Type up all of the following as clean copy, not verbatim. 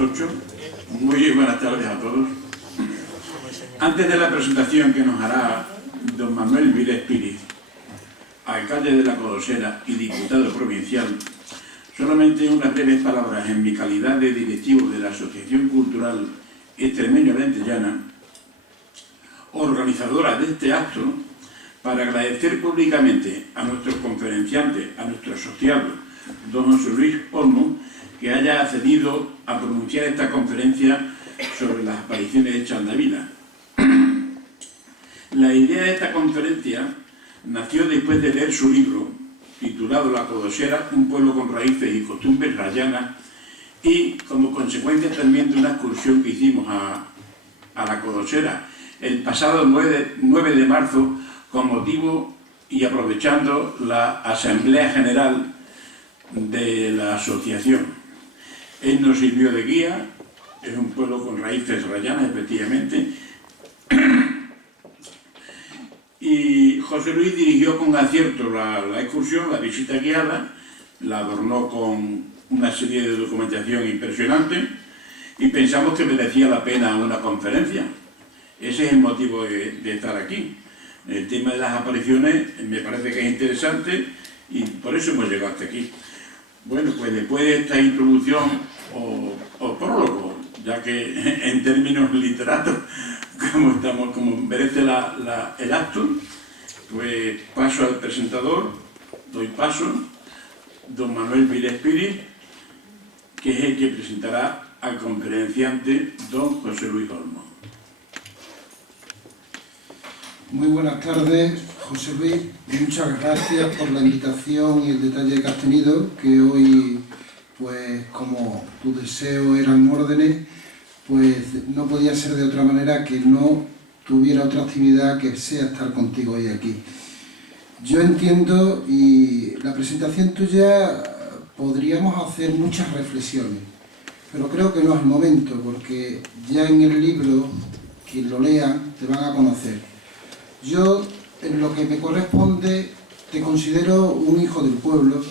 8. Muy buenas tardes a todos. Antes de la presentación que nos hará don Manuel Vilés Píriz, alcalde de La Codosera y diputado provincial, solamente unas breves palabras en mi calidad de directivo de la Asociación Cultural Extremeño-Lentejana, organizadora de este acto, para agradecer públicamente a nuestros conferenciantes, a nuestro asociado, don José Luis Olmo, que haya accedido a pronunciar esta conferencia sobre las apariciones de Chandavila. La idea de esta conferencia nació después de leer su libro, titulado La Codosera, un pueblo con raíces y costumbres rayanas, y como consecuencia también de una excursión que hicimos a La Codosera el pasado 9 de marzo, con motivo y aprovechando la Asamblea General de la asociación. Él nos sirvió de guía, es un pueblo con raíces rayanas, efectivamente, y José Luis dirigió con acierto la excursión, la visita guiada, la adornó con una serie de documentación impresionante y pensamos que merecía la pena una conferencia. Ese es el motivo de estar aquí. El tema de las apariciones me parece que es interesante y por eso hemos llegado hasta aquí. Bueno, pues después de esta introducción o prólogo, ya que en términos literatos, como merece el acto, pues paso al presentador, doy paso, don Manuel Vilés Píriz, que es el que presentará al conferenciante don José Luis Olmo. Muy buenas tardes, José Luis. Muchas gracias por la invitación y el detalle que has tenido, que hoy, pues como tu deseo eran órdenes, pues no podía ser de otra manera que no tuviera otra actividad que sea estar contigo hoy aquí. Yo entiendo, y la presentación tuya podríamos hacer muchas reflexiones, pero creo que no es el momento, porque ya en el libro, quien lo lea, te van a conocer. Yo, en lo que me corresponde, te considero un hijo del pueblo,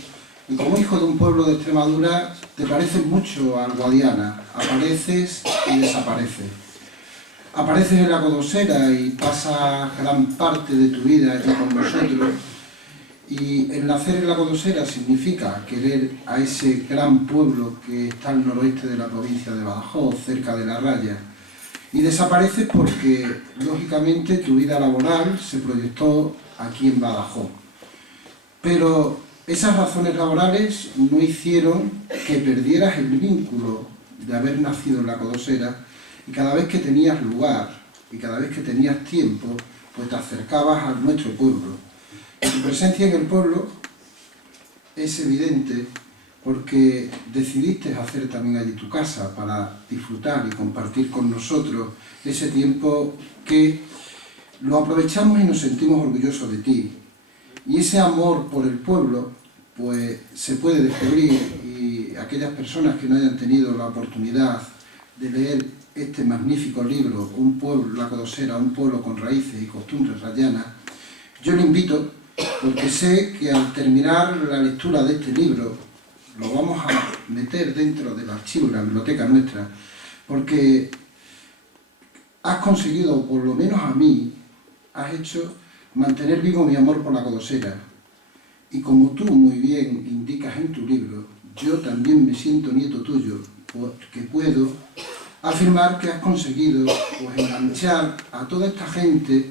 y como hijo de un pueblo de Extremadura, te pareces mucho al Guadiana, apareces y desapareces. Apareces en La Codosera y pasas gran parte de tu vida allí con nosotros, y el nacer en La Codosera significa querer a ese gran pueblo que está al noroeste de la provincia de Badajoz, cerca de La Raya. Y desapareces porque, lógicamente, tu vida laboral se proyectó aquí en Badajoz. Pero esas razones laborales no hicieron que perdieras el vínculo de haber nacido en La Codosera, y cada vez que tenías lugar y cada vez que tenías tiempo, pues te acercabas a nuestro pueblo. Y tu presencia en el pueblo es evidente porque decidiste hacer también allí tu casa para disfrutar y compartir con nosotros ese tiempo que lo aprovechamos y nos sentimos orgullosos de ti. Y ese amor por el pueblo, pues se puede descubrir, y aquellas personas que no hayan tenido la oportunidad de leer este magnífico libro, Un pueblo, La Codosera, un pueblo con raíces y costumbres rayanas, yo le invito, porque sé que al terminar la lectura de este libro, lo vamos a meter dentro del archivo de la biblioteca nuestra, porque has conseguido, o por lo menos a mí, has hecho mantener vivo mi amor por La Codosera. Y como tú muy bien indicas en tu libro, yo también me siento nieto tuyo, porque puedo afirmar que has conseguido pues enganchar a toda esta gente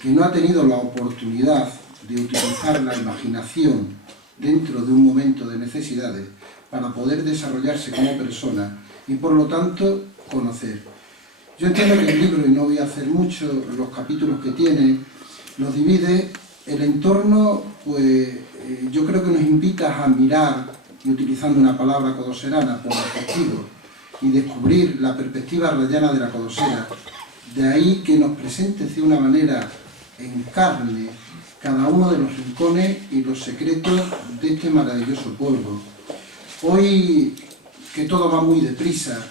que no ha tenido la oportunidad de utilizar la imaginación dentro de un momento de necesidades para poder desarrollarse como persona y por lo tanto conocer. Yo entiendo que el libro, y no voy a hacer mucho, los capítulos que tiene, los divide. El entorno, pues yo creo que nos invitas a mirar, y utilizando una palabra codoserana, por objetivo, y descubrir la perspectiva rayana de La Codosera. De ahí que nos presentes de una manera en carne cada uno de los rincones y los secretos de este maravilloso pueblo. Hoy, que todo va muy deprisa,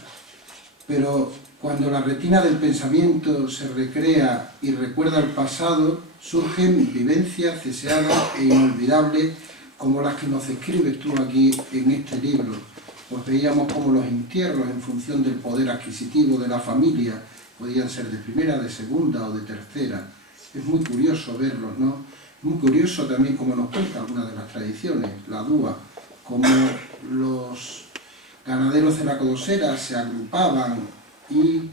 pero cuando la retina del pensamiento se recrea y recuerda el pasado, surgen vivencias deseadas e inolvidables como las que nos describes tú aquí en este libro. pues veíamos cómo los entierros en función del poder adquisitivo de la familia podían ser de primera, de segunda o de tercera. Es muy curioso verlos, ¿no? Muy curioso también como nos cuenta algunas de las tradiciones, la dúa, como los ganaderos de la Codosera se agrupaban y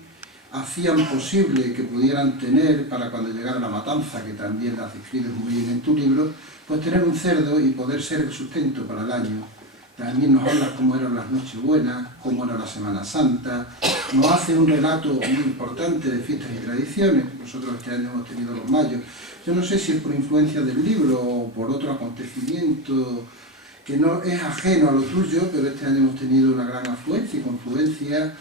hacían posible que pudieran tener, para cuando llegara la matanza, que también la has descrito muy bien en tu libro, pues tener un cerdo y poder ser el sustento para el año. También nos habla cómo eran las Nochebuenas, cómo era la Semana Santa, nos hace un relato muy importante de fiestas y tradiciones. Nosotros este año hemos tenido los mayos. Yo no sé si es por influencia del libro o por otro acontecimiento que no es ajeno a lo tuyo, pero este año hemos tenido una gran afluencia y confluencia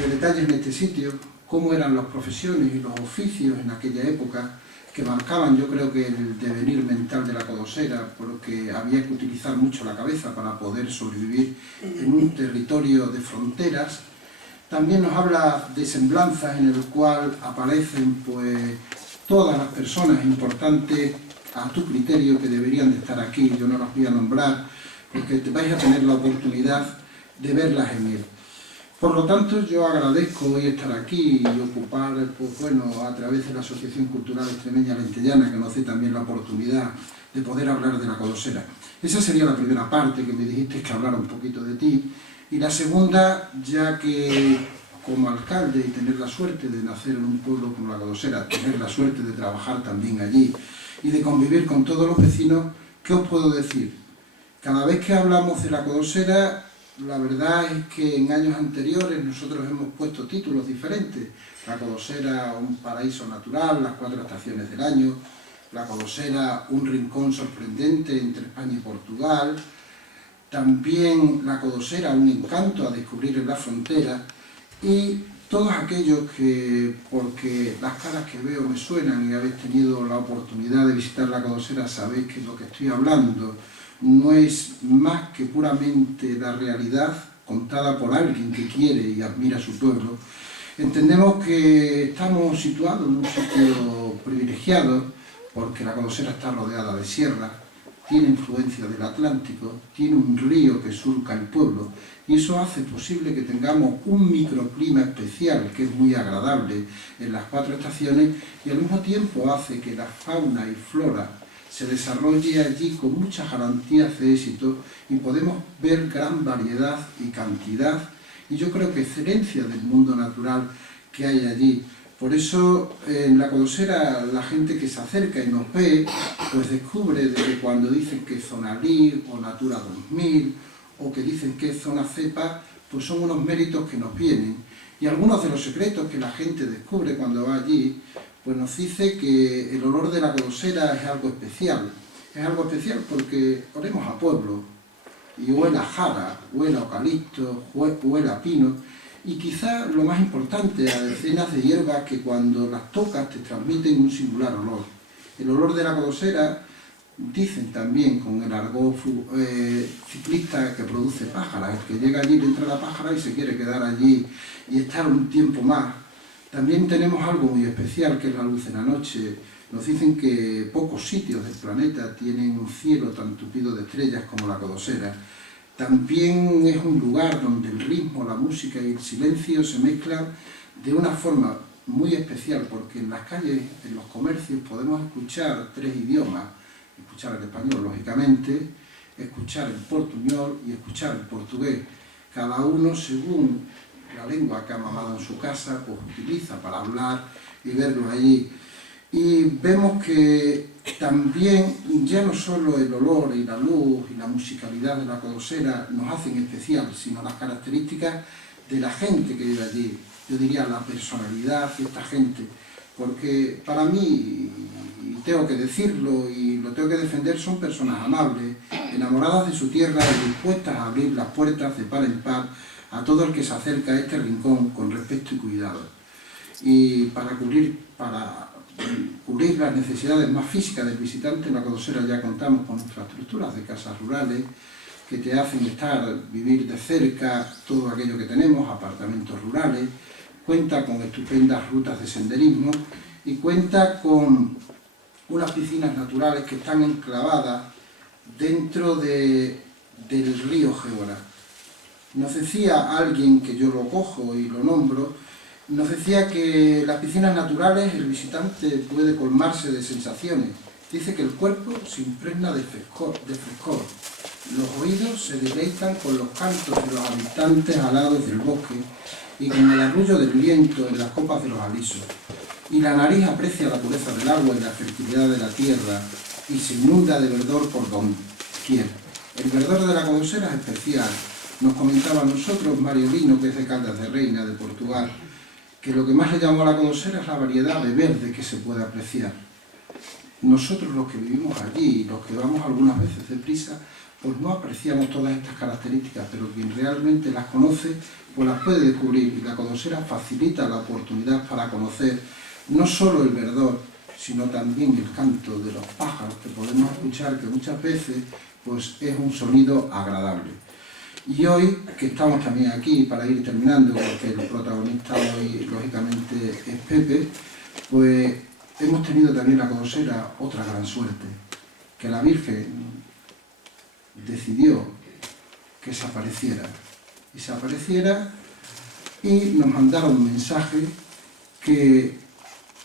de detalles en este sitio, cómo eran las profesiones y los oficios en aquella época, que marcaban, yo creo, que el devenir mental de la Codosera, porque había que utilizar mucho la cabeza para poder sobrevivir en un territorio de fronteras. También nos habla de semblanzas en el cual aparecen pues todas las personas importantes a tu criterio que deberían de estar aquí. Yo no las voy a nombrar porque vais a tener la oportunidad de verlas en él. Por lo tanto, yo agradezco hoy estar aquí y ocupar, pues bueno, a través de la Asociación Cultural Extremeña Lentellana, que nos dé también la oportunidad de poder hablar de la Codosera. Esa sería la primera parte, que me dijiste que hablara un poquito de ti. Y la segunda, ya que como alcalde y tener la suerte de nacer en un pueblo como la Codosera, tener la suerte de trabajar también allí y de convivir con todos los vecinos, ¿qué os puedo decir? Cada vez que hablamos de la Codosera, la verdad es que en años anteriores nosotros hemos puesto títulos diferentes. La Codosera, un paraíso natural, las 4 estaciones del año. La Codosera, un rincón sorprendente entre España y Portugal. También la Codosera, un encanto a descubrir en la frontera. Y todos aquellos que, porque las caras que veo me suenan y habéis tenido la oportunidad de visitar la Codosera, sabéis que lo que estoy hablando no es más que puramente la realidad contada por alguien que quiere y admira a su pueblo. Entendemos que estamos situados en un sitio privilegiado porque la Codosera está rodeada de sierras, tiene influencia del Atlántico, tiene un río que surca el pueblo y eso hace posible que tengamos un microclima especial que es muy agradable en las 4 estaciones y al mismo tiempo hace que la fauna y flora se desarrolle allí con muchas garantías de éxito y podemos ver gran variedad y cantidad y yo creo que excelencia del mundo natural que hay allí. Por eso en la Codosera la gente que se acerca y nos ve pues descubre de que cuando dicen que es zona LIR o Natura 2000 o que dicen que es zona cepa, pues son unos méritos que nos vienen. Y algunos de los secretos que la gente descubre cuando va allí pues nos dice que el olor de la Codosera es algo especial. Es algo especial porque olemos a pueblo, y huele a jara, huele a eucalipto, huele a pino, y quizá lo más importante, a decenas de hierbas que cuando las tocas te transmiten un singular olor. El olor de la Codosera, dicen también con el argot ciclista, que produce pájaras, el que llega allí, le entra la pájara y se quiere quedar allí y estar un tiempo más. También tenemos algo muy especial, que es la luz en la noche. Nos dicen que pocos sitios del planeta tienen un cielo tan tupido de estrellas como la Codosera. También es un lugar donde el ritmo, la música y el silencio se mezclan de una forma muy especial, porque en las calles, en los comercios, podemos escuchar 3 idiomas. Escuchar el español, lógicamente, escuchar el portuñol y escuchar el portugués. Cada uno según la lengua que ha mamado en su casa, pues utiliza para hablar y verlo allí. Y vemos que también ya no solo el olor y la luz y la musicalidad de la Codosera nos hacen especial, sino las características de la gente que vive allí. Yo diría la personalidad de esta gente, porque para mí, y tengo que decirlo y lo tengo que defender, son personas amables, enamoradas de su tierra y dispuestas a abrir las puertas de par en par a todo el que se acerca a este rincón con respeto y cuidado. Y para cubrir las necesidades más físicas del visitante, en la Codosera ya contamos con infraestructuras de casas rurales que te hacen vivir de cerca todo aquello que tenemos, apartamentos rurales, cuenta con estupendas rutas de senderismo y cuenta con unas piscinas naturales que están enclavadas dentro del río Gébora. Nos decía alguien, que yo lo cojo y lo nombro, nos decía que en las piscinas naturales el visitante puede colmarse de sensaciones. Dice que el cuerpo se impregna de frescor. Los oídos se deleitan con los cantos de los habitantes alados del bosque y con el arrullo del viento en las copas de los alisos. Y la nariz aprecia la pureza del agua y la fertilidad de la tierra y se inunda de verdor por doquier. El verdor de la Codosera es especial. Nos comentaba a nosotros Mario Lino, que es de Caldas de Reina, de Portugal, que lo que más le llamó a la Codosera es la variedad de verde que se puede apreciar. Nosotros, los que vivimos allí, los que vamos algunas veces deprisa, pues no apreciamos todas estas características, pero quien realmente las conoce, pues las puede descubrir, y la Codosera facilita la oportunidad para conocer no solo el verdor, sino también el canto de los pájaros, que podemos escuchar, que muchas veces pues es un sonido agradable. Y hoy, que estamos también aquí para ir terminando, porque el protagonista hoy, lógicamente, es Pepe, pues hemos tenido también la Codosera otra gran suerte, que la Virgen decidió que se apareciera. Y se apareciera y nos mandaron un mensaje que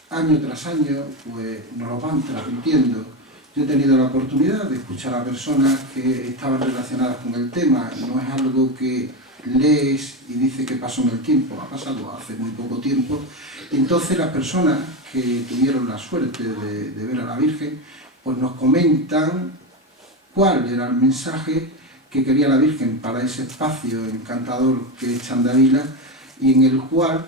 año tras año pues, nos lo van transmitiendo. Yo he tenido la oportunidad de escuchar a personas que estaban relacionadas con el tema. No es algo que lees y dice que pasó en el tiempo, ha pasado hace muy poco tiempo. Entonces las personas que tuvieron la suerte de ver a la Virgen, pues nos comentan cuál era el mensaje que quería la Virgen para ese espacio encantador que es Chandavila, y en el cual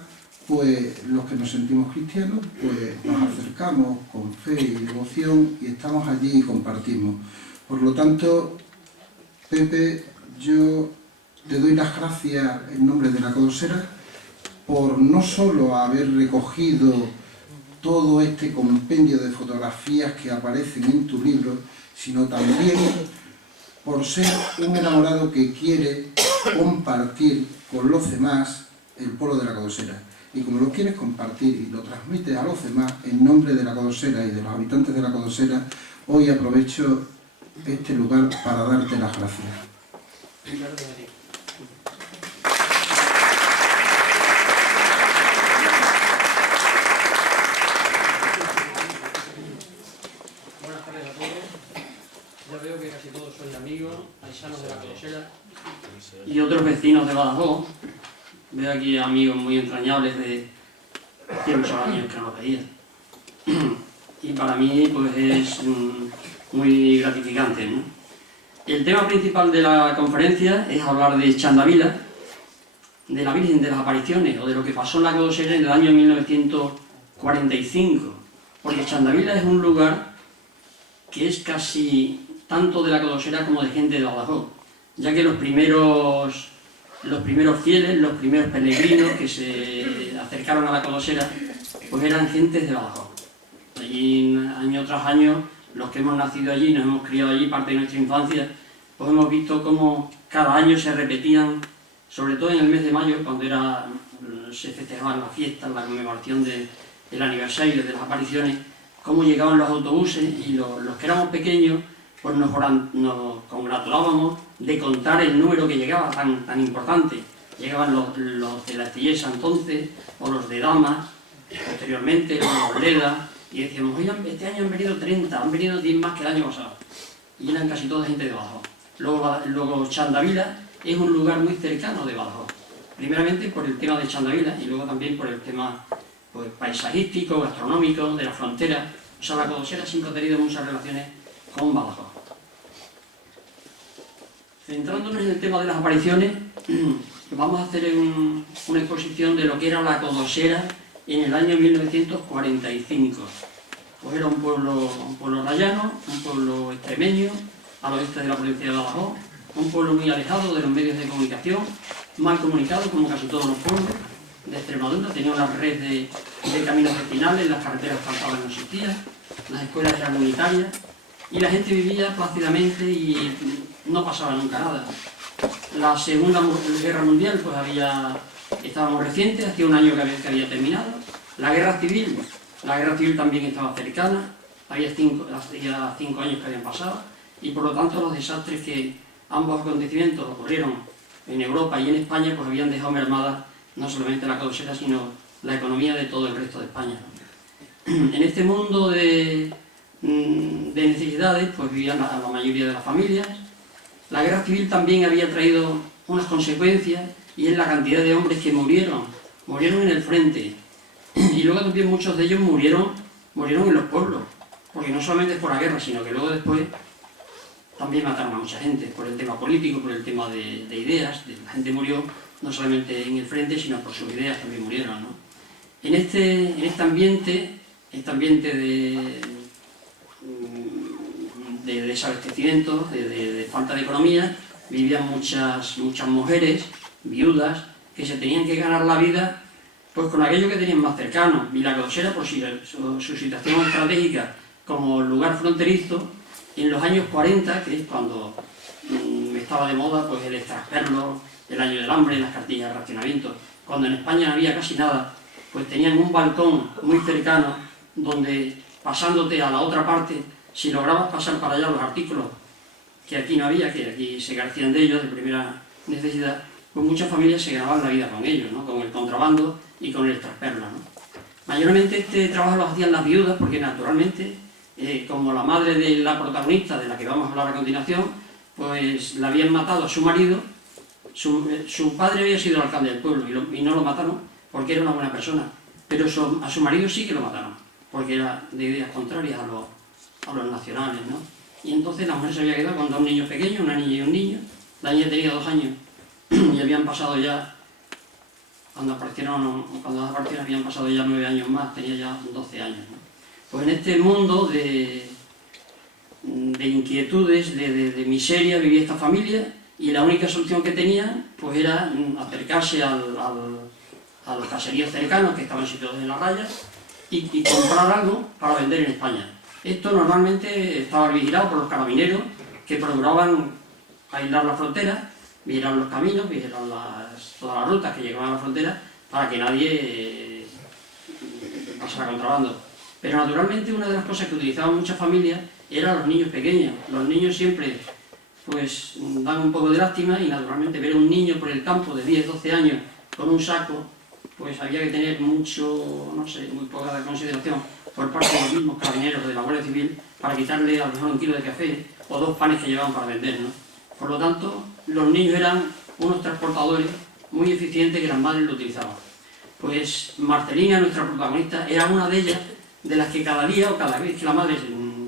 pues los que nos sentimos cristianos pues nos acercamos con fe y devoción y estamos allí y compartimos. Por lo tanto, Pepe, yo te doy las gracias en nombre de la Codosera por no solo haber recogido todo este compendio de fotografías que aparecen en tu libro, sino también por ser un enamorado que quiere compartir con los demás el pueblo de la Codosera. Y como lo quieres compartir y lo transmites a los demás en nombre de la Codosera y de los habitantes de la Codosera, hoy aprovecho este lugar para darte las gracias. Gracias a ti. Buenas tardes a todos. Ya veo que casi todos sois amigos, paisanos de la Codosera y otros vecinos de Badajoz. Veo aquí amigos muy entrañables de hace muchos años que no los veía. Y para mí pues es muy gratificante, ¿no? El tema principal de la conferencia es hablar de Chandavila, de la Virgen de las Apariciones, o de lo que pasó en la Codosera en el año 1945. Porque Chandavila es un lugar que es casi tanto de la Codosera como de gente de Badajoz, ya que los primeros fieles, los primeros peregrinos que se acercaron a la Codosera, pues eran gentes de Badajoz. Allí, año tras año, los que hemos nacido allí, nos hemos criado allí parte de nuestra infancia, pues hemos visto cómo cada año se repetían, sobre todo en el mes de mayo, cuando se festejaban las fiestas, la conmemoración del aniversario de las apariciones, cómo llegaban los autobuses y los que éramos pequeños, pues nos congratulábamos de contar el número que llegaba tan importante. Llegaban los de la Estillesa entonces, o los de Damas, posteriormente, los de Leda, y decíamos, oye, este año han venido 30, han venido 10 más que el año pasado. Y eran casi toda gente de Badajoz. Luego Chandavila es un lugar muy cercano de Badajoz. Primeramente por el tema de Chandavila y luego también por el tema pues, paisajístico, gastronómico, de la frontera. O sea, la Codosera siempre ha tenido muchas relaciones con Badajoz. Centrándonos en el tema de las apariciones, vamos a hacer una exposición de lo que era la Codosera en el año 1945. Pues era un pueblo rayano, un pueblo extremeño, al oeste de la provincia de Badajoz, un pueblo muy alejado de los medios de comunicación, mal comunicado como casi todos los pueblos de Extremadura. Tenía una red de caminos vecinales, las carreteras asfaltadas no existían, las escuelas eran unitarias y la gente vivía plácidamente y no pasaba nunca nada. La Segunda Guerra Mundial pues estábamos recientes, hacía un año que había terminado. La Guerra Civil también estaba cercana, hacía 5 años que habían pasado, y por lo tanto los desastres que ambos acontecimientos ocurrieron en Europa y en España, pues habían dejado mermada no solamente la Codosera, sino la economía de todo el resto de España, ¿no? En este mundo de necesidades, pues vivían la mayoría de las familias. La guerra civil también había traído unas consecuencias, y es la cantidad de hombres que murieron en el frente. Y luego también muchos de ellos murieron en los pueblos, porque no solamente por la guerra, sino que luego después también mataron a mucha gente, por el tema político, por el tema de ideas. La gente murió no solamente en el frente, sino por sus ideas también murieron, ¿no? En este ambiente de desabastecimiento, de falta de economía, vivían muchas mujeres viudas que se tenían que ganar la vida pues con aquello que tenían más cercano. Y la Codosera, por su situación estratégica como lugar fronterizo, en los años 40, que es cuando estaba de moda pues el extrasperlo, el año del hambre, las cartillas de racionamiento, cuando en España no había casi nada, pues tenían un balcón muy cercano donde, pasándote a la otra parte, si lograbas pasar para allá los artículos que aquí no había, que aquí se carecían de ellos de primera necesidad, pues muchas familias se ganaban la vida con ellos, ¿no? Con el contrabando y con el extrasperlo, ¿no? Mayormente este trabajo lo hacían las viudas, porque naturalmente, como la madre de la protagonista, de la que vamos a hablar a continuación, pues la habían matado a su marido. Su padre había sido el alcalde del pueblo y no lo mataron porque era una buena persona, pero a su marido sí que lo mataron, porque era de ideas contrarias a los nacionales, ¿no? Y entonces la mujer se había quedado con dos niños pequeños, una niña y un niño. La niña tenía 2 años y habían pasado ya, cuando aparecieron habían pasado ya 9 años más, tenía ya 12 años, ¿no? Pues en este mundo de inquietudes, de miseria, vivía esta familia, y la única solución que tenían pues era acercarse a los caseríos cercanos que estaban situados en las rayas y comprar algo para vender en España. Esto normalmente estaba vigilado por los carabineros, que procuraban aislar la frontera, vigilar los caminos, vigilar todas las rutas que llegaban a la frontera, para que nadie pasara contrabando. Pero naturalmente una de las cosas que utilizaban muchas familias eran los niños pequeños. Los niños siempre pues dan un poco de lástima, y naturalmente ver a un niño por el campo de 10, 12 años con un saco, pues había que tener muy poca consideración por parte de los mismos carabineros de la Guardia Civil para quitarle a lo mejor 1 kilo de café o 2 panes que llevaban para vender, ¿no? Por lo tanto, los niños eran unos transportadores muy eficientes que las madres lo utilizaban. Pues Marcelina, nuestra protagonista, era una de ellas, de las que cada día o cada vez que la madre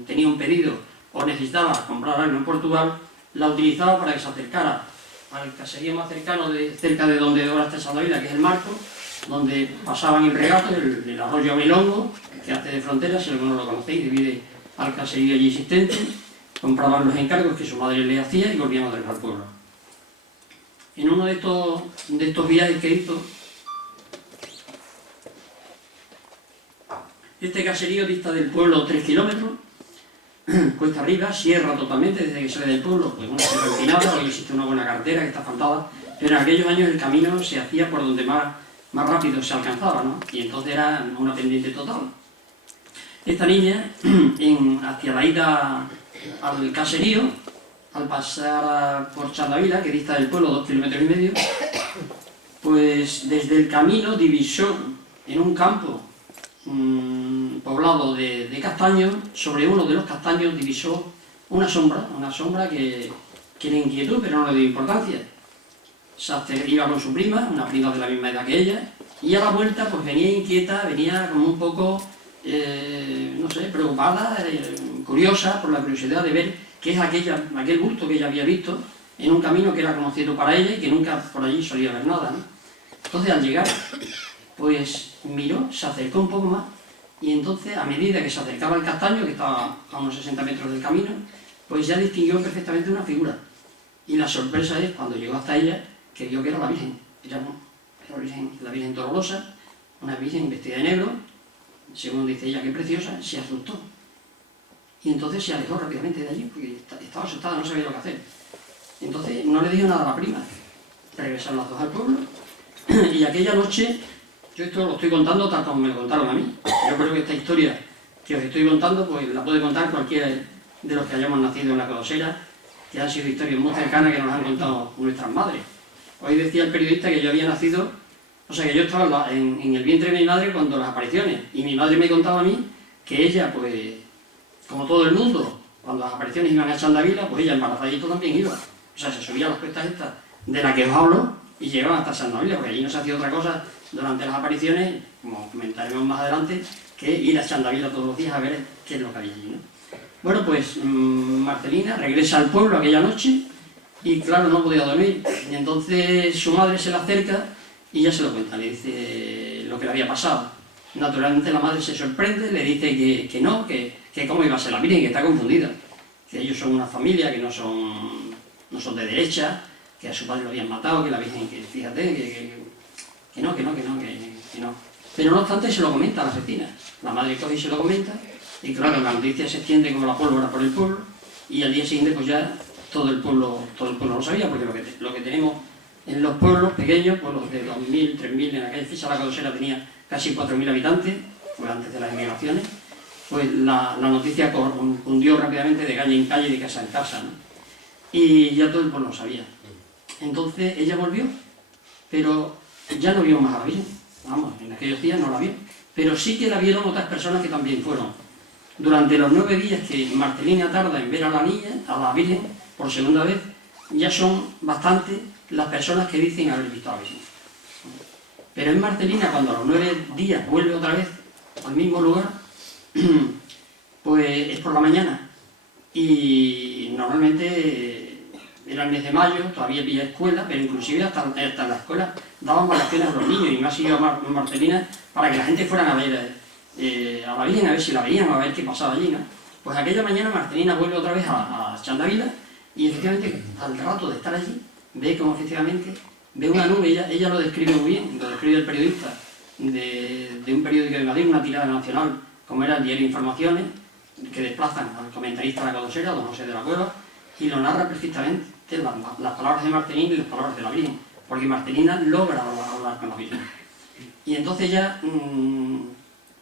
tenía un pedido o necesitaba comprar algo en Portugal, la utilizaba para que se acercara al caserío más cercano, cerca de donde ahora está Sandavila, que es el Marco, donde pasaban el regato, el arroyo Amelongo, que hace de frontera, si alguno lo conocéis, divide al caserío allí existente, compraban los encargos que su madre le hacía y volvían a traer al pueblo. En uno de estos viajes que hizo, este caserío dista del pueblo 3 kilómetros, cuesta arriba, sierra totalmente, desde que sale del pueblo, pues una sierra empinada, hoy existe una buena carretera que está asfaltada, pero en aquellos años el camino se hacía por donde más rápido se alcanzaba, ¿no? Y entonces era una pendiente total. Esta niña, hacia la ida al caserío, al pasar por Sandavila, que dista del pueblo 2,5 kilómetros, pues desde el camino divisó en un campo poblado de castaños. Sobre uno de los castaños divisó una sombra que era inquietud, pero no le dio importancia. Iba con su prima, una prima de la misma edad que ella, y a la vuelta pues venía inquieta, venía como un poco, preocupada, curiosa, por la curiosidad de ver qué es aquel bulto que ella había visto en un camino que era conocido para ella y que nunca por allí solía ver nada, ¿no? Entonces al llegar, pues miró, se acercó un poco más, y entonces a medida que se acercaba al castaño, que estaba a unos 60 metros del camino, pues ya distinguió perfectamente una figura. Y la sorpresa es cuando llegó hasta ella, que vio que era la Virgen. Era la Virgen Dolorosa, una Virgen vestida de negro, según dice ella, qué preciosa, se asustó. Y entonces se alejó rápidamente de allí, porque estaba asustada, no sabía lo que hacer. Entonces no le dijo nada a la prima. Regresaron las dos al pueblo, y aquella noche, yo esto lo estoy contando tal como me lo contaron a mí. Yo creo que esta historia que os estoy contando, pues la puede contar cualquiera de los que hayamos nacido en la Codosera, que han sido historias muy cercanas que nos han contado nuestras madres. Hoy decía el periodista que yo había nacido, o sea, que yo estaba en el vientre de mi madre cuando las apariciones, y mi madre me contaba a mí que ella, pues, como todo el mundo, cuando las apariciones iban a Chandavila, pues ella embarazadito también iba. O sea, se subía a las cuestas estas de las que os hablo y llegaban hasta Chandavila, porque allí no se hacía otra cosa durante las apariciones, como comentaremos más adelante, que ir a Chandavila todos los días a ver qué es lo que había allí, ¿no? Bueno, pues Marcelina regresa al pueblo aquella noche y claro, no podía dormir. Y entonces su madre se le acerca y ya se lo cuenta, le dice lo que le había pasado. Naturalmente la madre se sorprende, le dice que no, que cómo iba a ser la Virgen, que está confundida. Que ellos son una familia, que no son de derecha, que a su padre lo habían matado, que la Virgen, que fíjate, que no. Pero no obstante se lo comenta a las vecinas. La madre coge y se lo comenta, y claro, la noticia se extiende como la pólvora por el pueblo, y al día siguiente pues ya todo el pueblo lo sabía, porque lo que tenemos en los pueblos pequeños, pueblos de 2.000, 3.000, en aquella fecha la Cadosera tenía casi 4.000 habitantes, fue antes de las emigraciones, pues la noticia cundió rápidamente de calle en calle y de casa en casa, ¿no? Y ya todo el pueblo lo sabía. Entonces ella volvió, pero ya no vio más a la Virgen. Vamos, en aquellos días no la vio. Pero sí que la vieron otras personas que también fueron. Durante los 9 días que Marcelina tarda en ver a la niña, a la Virgen, por segunda vez, ya son bastantes las personas que dicen haber visto a la Virgen. Pero en Marcelina, cuando a los 9 días vuelve otra vez al mismo lugar, pues es por la mañana. Y normalmente era el mes de mayo, todavía había escuela, pero inclusive hasta en la escuela daban vacaciones a los niños, y más iba a Marcelina para que la gente fuera a ver a la Virgen, a ver si la veían, a ver qué pasaba allí, ¿no? Pues aquella mañana Marcelina vuelve otra vez a Chandavila, y efectivamente al rato de estar allí ve como efectivamente ve una nube. Ella lo describe muy bien, lo describe el periodista de un periódico de Madrid, una tirada nacional como era el diario Informaciones, que desplazan al comentarista de la Cadosera, don José de la Cueva, y lo narra perfectamente las palabras de Marcelina y las palabras de la Virgen, porque Marcelina logra hablar con la Virgen. Y entonces ya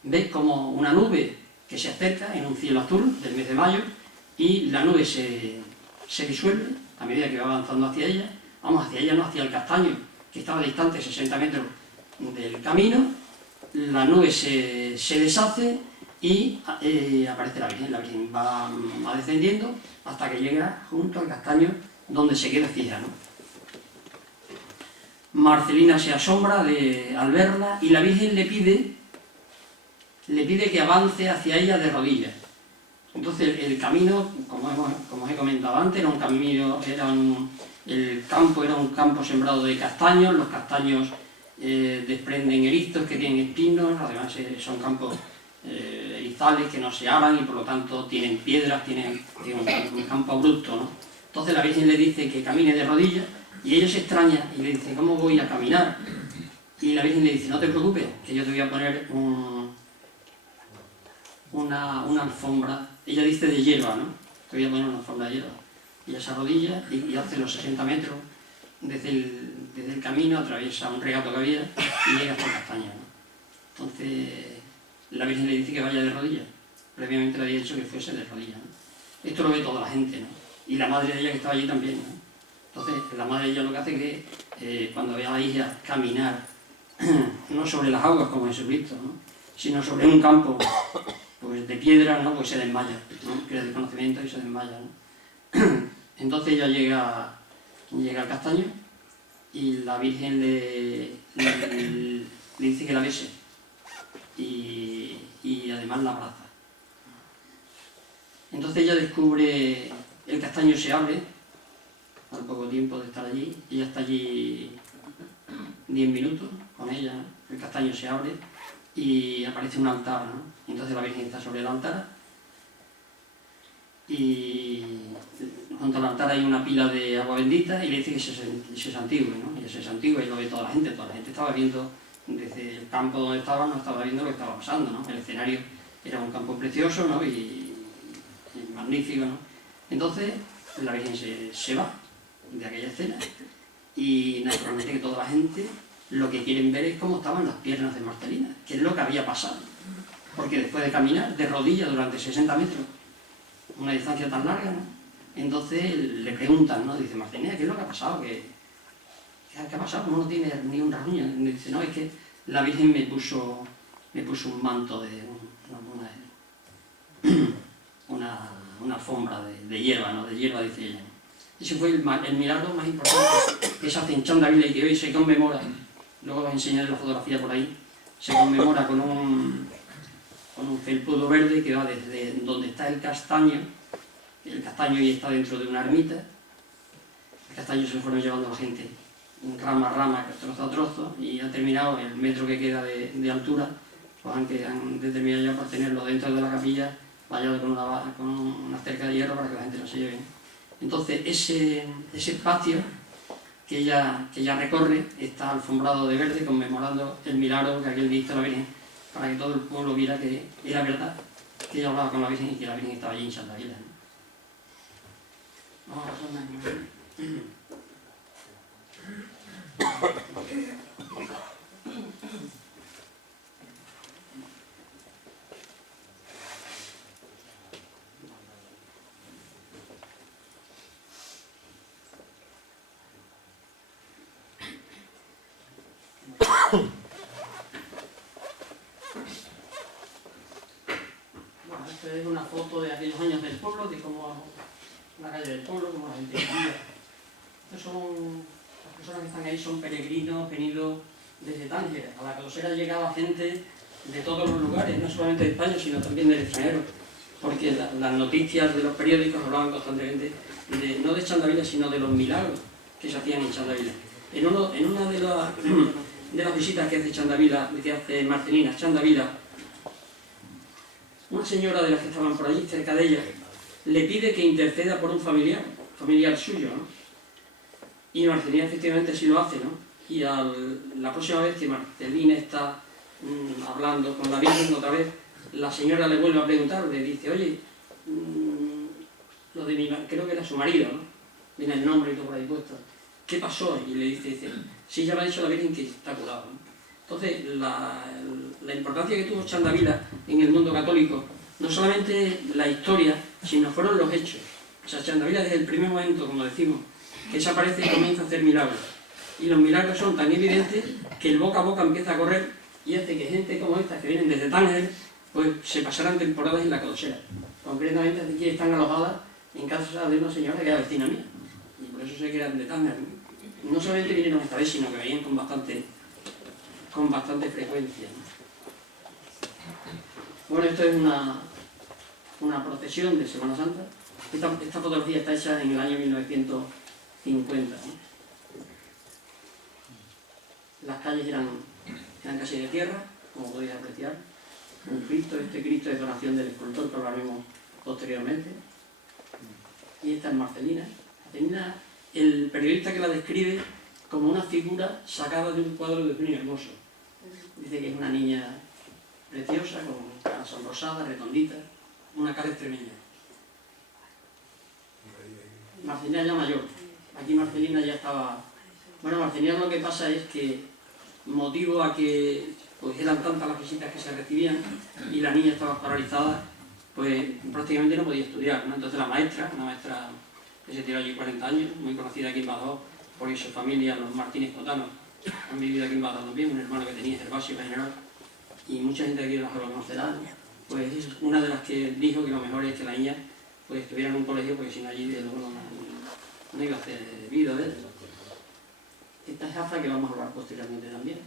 ve como una nube que se acerca en un cielo azul del mes de mayo, y la nube se disuelve a medida que va avanzando hacia ella. Vamos, hacia ella no, hacia el castaño, que estaba distante 60 metros del camino. La nube se deshace y aparece la Virgen. La Virgen va descendiendo hasta que llega junto al castaño, donde se queda fija, ¿no? Marcelina se asombra al verla, y la Virgen le pide que avance hacia ella de rodillas. Entonces el camino, como os he comentado antes, el campo era un campo sembrado de castaños. Los castaños desprenden erizos que tienen espinos, además son campos erizales que no se aran, y por lo tanto tienen piedras, tienen un campo abrupto, ¿no? Entonces la Virgen le dice que camine de rodillas, y ella se extraña y le dice: ¿cómo voy a caminar? Y la Virgen le dice: no te preocupes, que yo te voy a poner una alfombra. Ella dice de hierba, ¿no? Te voy a poner una alfombra de hierba. Y ella se arrodilla y hace los 60 metros desde el camino, atraviesa un regato que había y llega hasta el castaño, ¿no? Entonces la Virgen le dice que vaya de rodillas. Previamente le había dicho que fuese de rodillas, ¿no? Esto lo ve toda la gente, ¿no? Y la madre de ella, que estaba allí, también, ¿no? Entonces la madre de ella lo que hace es que cuando ve a la hija caminar no sobre las aguas como Jesucristo, ¿no?, sino sobre un campo pues de piedra, ¿no?, pues se desmaya, ¿no?, pierde el conocimiento y se desmaya, ¿no? Entonces ella llega al castaño, y la Virgen le dice que la bese, y además la abraza. Entonces ella descubre, el castaño se abre al poco tiempo de estar allí. Ella está allí 10 minutos con ella, ¿no? El castaño se abre y aparece un altar, ¿no? Entonces la Virgen está sobre el altar, y junto al altar hay una pila de agua bendita, y le dice que se santigue, ¿no? Y se santigue, y lo ve toda la gente estaba viendo desde el campo donde estaba, no estaba viendo lo que estaba pasando, ¿no? El escenario era un campo precioso, ¿no?, y magnífico, ¿no? Entonces la Virgen se va de aquella escena, y naturalmente que toda la gente lo que quieren ver es cómo estaban las piernas de Marcelina, qué es lo que había pasado, porque después de caminar de rodillas durante 60 metros, una distancia tan larga, ¿no?, entonces le preguntan, ¿no?, dice: Marcelina, ¿qué es lo que ha pasado? Que ¿qué ha pasado? No tiene ni un rasguño. Y dice, no, es que la Virgen me puso un manto de una alfombra de hierba, ¿no? De hierba, dice ella. Ese fue el milagro más importante que se hace en Chandavila y que hoy se conmemora. Luego os enseñaré la fotografía por ahí. Se conmemora con un felpudo verde que va desde donde está el castaño hoy está dentro de una ermita. El castaño se lo fueron llevando la gente rama a rama, trozo a trozo, y ha terminado el metro que queda de altura, pues han determinado ya por tenerlo dentro de la capilla, vallado con una cerca de hierro para que la gente no se lleve. Entonces ese espacio que ella recorre está alfombrado de verde, conmemorando el milagro que aquel día hizo la Virgen, para que todo el pueblo viera que era verdad, que ella hablaba con la Virgen y que la Virgen estaba allí en Chandavila. Vamos a pasar un año. Bueno, esta es una foto de aquellos años del pueblo, de cómo la calle del pueblo, cómo la gente vivía. Estos son, las personas que están ahí son peregrinos venidos desde Tánger. A la Closera llegaba gente de todos los lugares, no solamente de España, sino también del extranjero, porque las noticias de los periódicos hablaban constantemente no de Chandavila, sino de los milagros que se hacían en Chandavila. En una de las visitas que hace Chandavila, que hace Marcelina Chandavila, una señora de las que estaban por allí, cerca de ella, le pide que interceda por un familiar suyo, ¿no? Y Marcelina efectivamente sí lo hace, ¿no? Y la próxima vez que Marcelina está hablando con la Virgen otra vez, la señora le vuelve a preguntar, le dice, oye, lo de creo que era su marido, ¿no? Viene el nombre y todo por ahí puesto. ¿Qué pasó? Y le dice, sí, ya me ha dicho la Virgen que está curado, ¿no? Entonces, la importancia que tuvo Chandavila en el mundo católico, no solamente la historia, sino fueron los hechos. O sea, Chandavila desde el primer momento, como decimos, que se aparece y comienza a hacer milagros. Y los milagros son tan evidentes que el boca a boca empieza a correr y hace que gente como esta, que vienen desde Tánger, pues se pasaran temporadas en la Closera. Concretamente aquí están alojadas en casa de una señora que era vecina mía. Y por eso sé que eran de Tánger. No solamente vinieron esta vez, sino que venían con bastante frecuencia, ¿no? Bueno, esto es una procesión de Semana Santa. Esta fotografía está hecha en el año 1950, ¿no? Las calles eran casi de tierra, como podéis apreciar. Un Cristo, este Cristo es donación del escultor, que hablaremos posteriormente. Y esta es Marcelina. Marcelina, el periodista que la describe como una figura sacada de un cuadro de Eugenio Hermoso. Dice que es una niña preciosa, con cara sonrosada, redondita, una cara extremeña. Marcelina ya mayor. Aquí Marcelina ya estaba... Bueno, Marcelina lo que pasa es que, motivo a que pues, eran tantas las visitas que se recibían y la niña estaba paralizada, pues prácticamente no podía estudiar, ¿no? Entonces una maestra que se tiró allí 40 años, muy conocida aquí en Badajoz, porque su familia, los Martínez Cotanos, han vivido aquí en Badajoz también, un hermano que tenía Gervasio General, y mucha gente aquí en Badajoz lo conocerá, pues es una de las que dijo que lo mejor es que la niña pues, estuviera en un colegio, porque si no allí luego no iba a hacer vida de él. Esta es Jafra, que vamos a hablar posteriormente también.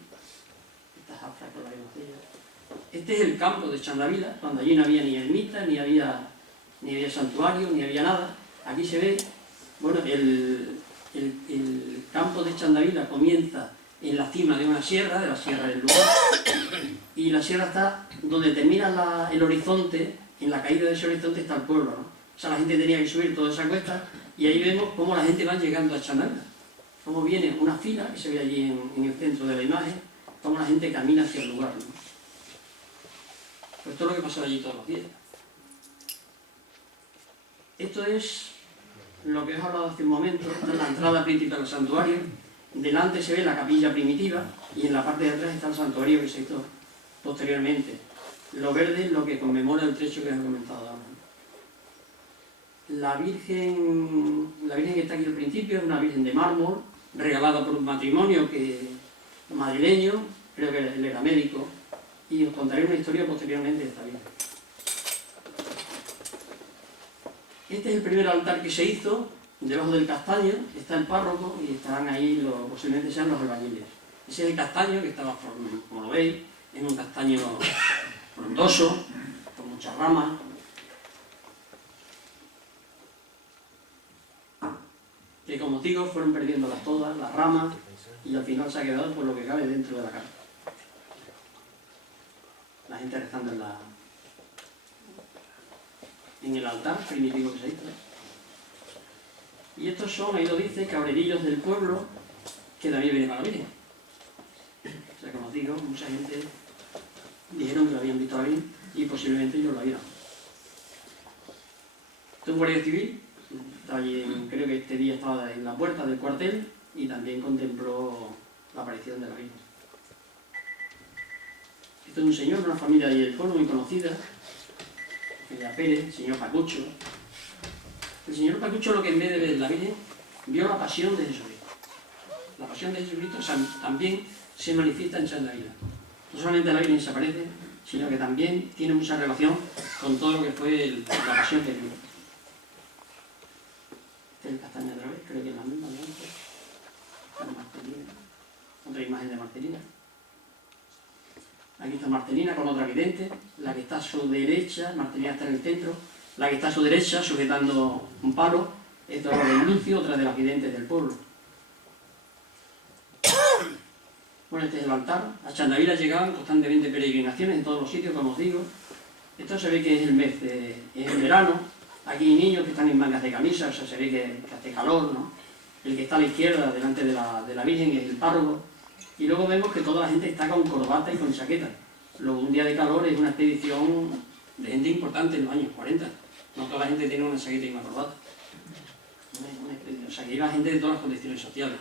Esta es Jafra, que hablaremos de ella. Este es el campo de Chandavila, cuando allí no había ni ermita, ni había santuario, ni había nada. Aquí se ve, bueno, el campo de Chandavila comienza en la cima de una sierra, de la sierra del lugar, y la sierra está donde termina el horizonte, en la caída de ese horizonte está el pueblo, ¿no? O sea, la gente tenía que subir toda esa cuesta, y ahí vemos cómo la gente va llegando a Chandavila. Cómo viene una fila, que se ve allí en el centro de la imagen, cómo la gente camina hacia el lugar, ¿no? Pues esto es lo que pasa allí todos los días. Esto es lo que os he hablado hace un momento. Esta es la entrada principal al santuario. Delante se ve la capilla primitiva y en la parte de atrás está el santuario que se hizo posteriormente. Lo verde es lo que conmemora el trecho que os he comentado ahora. La Virgen que está aquí al principio es una Virgen de mármol, regalada por un matrimonio madrileño, creo que él era médico, y os contaré una historia posteriormente de esta vida. Este es el primer altar que se hizo. Debajo del castaño está el párroco y estarán ahí, posiblemente sean los albañiles. Ese es el castaño que estaba, como lo veis, es un castaño frondoso, con muchas ramas. Que, como os digo, fueron perdiéndolas todas, las ramas, y al final se ha quedado por lo que cabe dentro de la casa. La gente rezando en el altar primitivo que se hizo. Y estos son, ahí lo dice, cabrerillos del pueblo, que también vienen para la Virgen. O sea, como os digo, mucha gente dijeron que lo habían visto a la Virgen y posiblemente ellos lo vieron. Esto es un guardia civil, está allí creo que este día estaba en la puerta del cuartel y también contempló la aparición de la Virgen. Esto es un señor de una familia de del pueblo muy conocida, familia Pérez, el señor Pacucho. El señor Pacucho, lo que en vez de ver la Virgen, vio la pasión de Jesucristo. La pasión de Jesucristo también se manifiesta en Santa Vila. No solamente la Virgen se aparece, sino que también tiene mucha relación con todo lo que fue la pasión de Cristo. Este es el castaño otra vez, creo que es la misma de antes. Otra imagen de Marcelina. Aquí está Marcelina con otra vidente, la que está a su derecha, Marcelina está en el centro, la que está a su derecha sujetando un palo, esto es de Lucio, otra de las videntes del pueblo. Bueno, este es el altar. A Chandavila llegaban constantemente peregrinaciones en todos los sitios, como os digo. Esto se ve que es el mes es el verano. Aquí hay niños que están en mangas de camisa, o sea, se ve que hace calor, ¿no? El que está a la izquierda, delante de la Virgen, es el párroco. Y luego vemos que toda la gente está con corbata y con chaqueta. Luego, un día de calor es una expedición de gente importante en los años 40. No toda la gente tiene una chaqueta y una corbata. O sea, que iba gente de todas las condiciones sociales.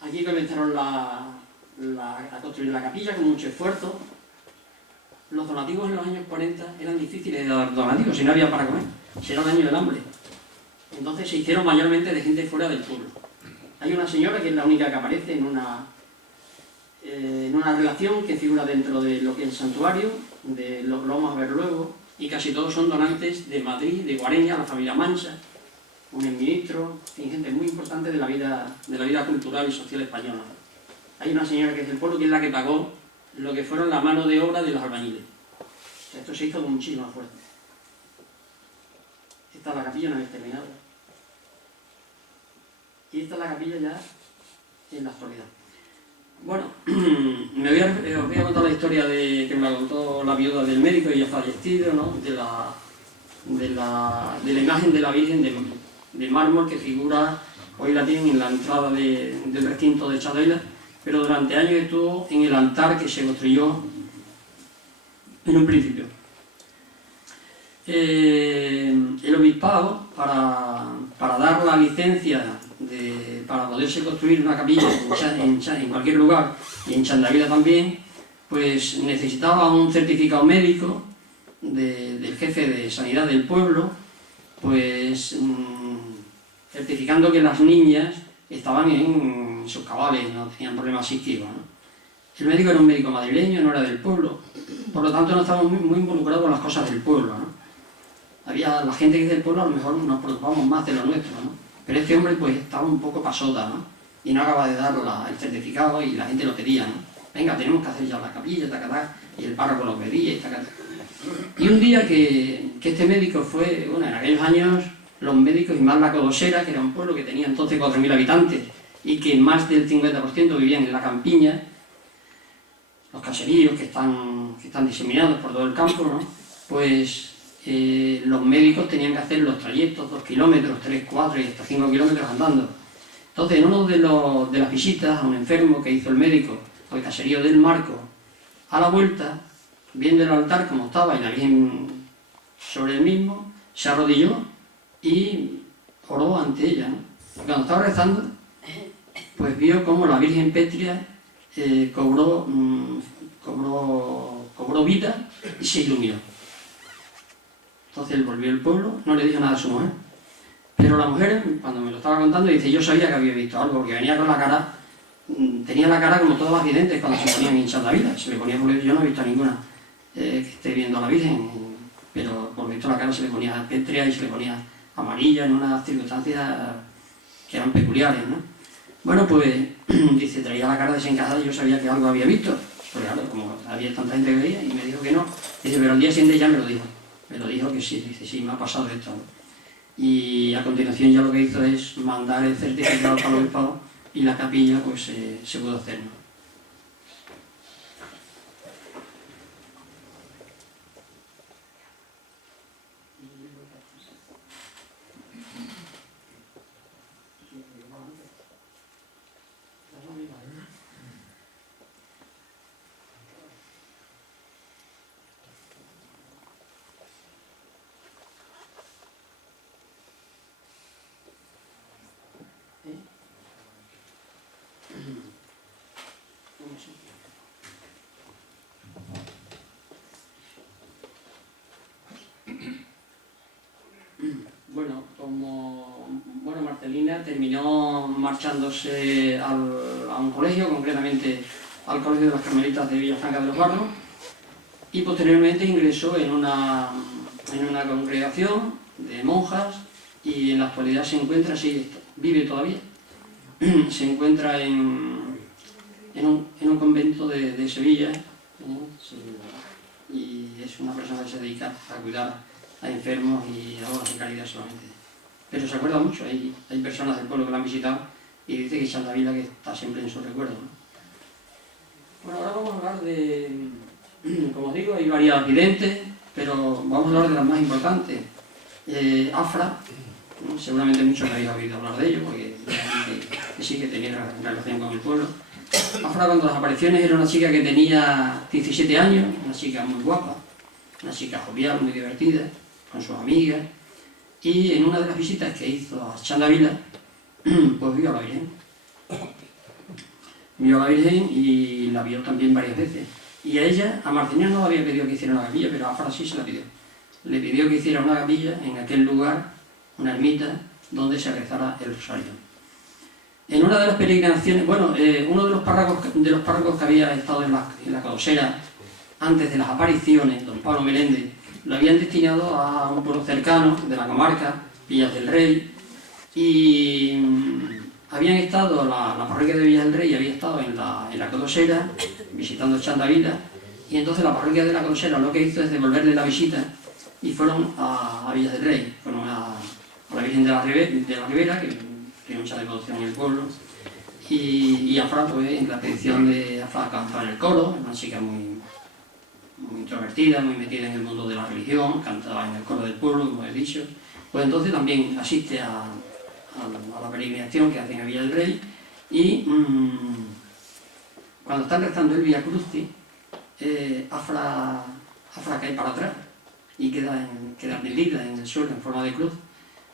Aquí comenzaron a construir la capilla con mucho esfuerzo. Los donativos en los años 40 eran difíciles de dar donativos, si no había para comer. Si era el año del hambre. Entonces se hicieron mayormente de gente fuera del pueblo. Hay una señora que es la única que aparece en una relación que figura dentro de lo que es el santuario, lo vamos a ver luego, y casi todos son donantes de Madrid, de Guareña, la familia Mancha, un exministro, gente muy importante de la vida cultural y social española. Hay una señora que es del pueblo que es la que pagó lo que fueron la mano de obra de los albañiles. O sea, esto se hizo con muchísima fuerza. Esta es la capilla una vez terminada. Y esta es la capilla ya en la actualidad. Bueno, os voy a contar la historia que me la contó la viuda del médico y ya fallecido, ¿no? de la imagen de la Virgen de mármol que figura, hoy la tienen en la entrada del recinto de Chandavila, pero durante años estuvo en el altar que se construyó en un principio. El obispado, para dar la licencia para poderse construir una capilla en cualquier lugar, y en Chandavila también, pues necesitaba un certificado médico del jefe de sanidad del pueblo, pues certificando que las niñas estaban en sus cabales, no tenían problemas psíquicos, ¿no? El médico era un médico madrileño, no era del pueblo, por lo tanto no estábamos muy involucrados con las cosas del pueblo, ¿no? Había la gente que es del pueblo, a lo mejor nos preocupamos más de lo nuestro, ¿no? Pero este hombre pues estaba un poco pasota, ¿no? Y no acaba de dar el certificado y la gente lo pedía, ¿no? Venga, tenemos que hacer ya la capilla, tacatá, y el párroco lo pedía y tacatá. Y un día que este médico fue, bueno, en aquellos años los médicos, y más la Codosera, que era un pueblo que tenía entonces 4.000 habitantes y que más del 50% vivían en la campiña, los caseríos que están diseminados por todo el campo, ¿no? Pues los médicos tenían que hacer los trayectos, 2 kilómetros, 3, 4 y hasta 5 kilómetros andando. Entonces, en uno de las visitas a un enfermo que hizo el médico al caserío del Marco, a la vuelta, viendo el altar como estaba y la Virgen sobre el mismo, se arrodilló y oró ante ella, ¿no? Y cuando estaba rezando, pues vio cómo la Virgen Pétrea cobró vida y se iluminó. Entonces él volvió al pueblo, no le dijo nada a su mujer, Pero la mujer, cuando me lo estaba contando, dice, yo sabía que había visto algo, porque venía con la cara, tenía la cara como todos los videntes cuando se ponían en Chaldavila, se le ponía, porque yo no he visto ninguna que esté viendo a la Virgen, pero por visto la cara se le ponía pétrea y se le ponía amarilla en unas circunstancias que eran peculiares, ¿no? Bueno, pues, dice, traía la cara desencajada y yo sabía que algo había visto, porque claro, como había tanta gente que veía, y me dijo que no, dice, pero al día siguiente ya me lo dijo que sí, dice, sí, me ha pasado esto, ¿no? Y a continuación ya lo que hizo es mandar el certificado para el obispado y la capilla pues se pudo hacer, ¿no? Bueno, Marcelina terminó marchándose a un colegio, concretamente al Colegio de las Carmelitas de Villafranca de los Barros, y posteriormente ingresó en una congregación de monjas, y en la actualidad se encuentra, sí, vive todavía, se encuentra en un convento de Sevilla, y es una persona que se dedica a cuidar a enfermos y a obras de caridad solamente. Pero se acuerda mucho, hay personas del pueblo que la han visitado y dice que Chaldavila que está siempre en su recuerdo, ¿no? Bueno, ahora vamos a hablar de, como os digo, hay varias videntes, pero vamos a hablar de las más importantes. Afra, ¿no? Seguramente muchos habéis oído hablar de ello, porque que sí que tenía relación con el pueblo. Afra, cuando las apariciones, era una chica que tenía 17 años, una chica muy guapa, una chica jovial, muy divertida, con sus amigas, y en una de las visitas que hizo a Chaldavila, pues vio a la Virgen. Vio a la Virgen y la vio también varias veces. Y a ella, a Marcelina no le había pedido que hiciera una capilla, pero a Afra sí se la pidió. Le pidió que hiciera una capilla en aquel lugar, una ermita, donde se rezara el rosario. En una de las peregrinaciones, bueno, uno de los párrocos que había estado en la Codosera antes de las apariciones, don Pablo Meléndez, lo habían destinado a un pueblo cercano de la comarca, Villas del Rey, y habían estado, la parroquia de Villas del Rey había estado en la Codosera, visitando Chaldavila, y entonces la parroquia de la Codosera lo que hizo es devolverle la visita y fueron a Villas del Rey, fueron a la Virgen de la Ribera, que tiene mucha devoción en el pueblo, y Afra, pues, en la petición de Afra cantaba en el coro, una chica muy introvertida, muy metida en el mundo de la religión, cantaba en el coro del pueblo, como he dicho, pues entonces también asiste a la peregrinación que hacen a Villa del Rey, y cuando están rezando el Vía Crucis, Afra cae para atrás y queda tendida en el suelo en forma de cruz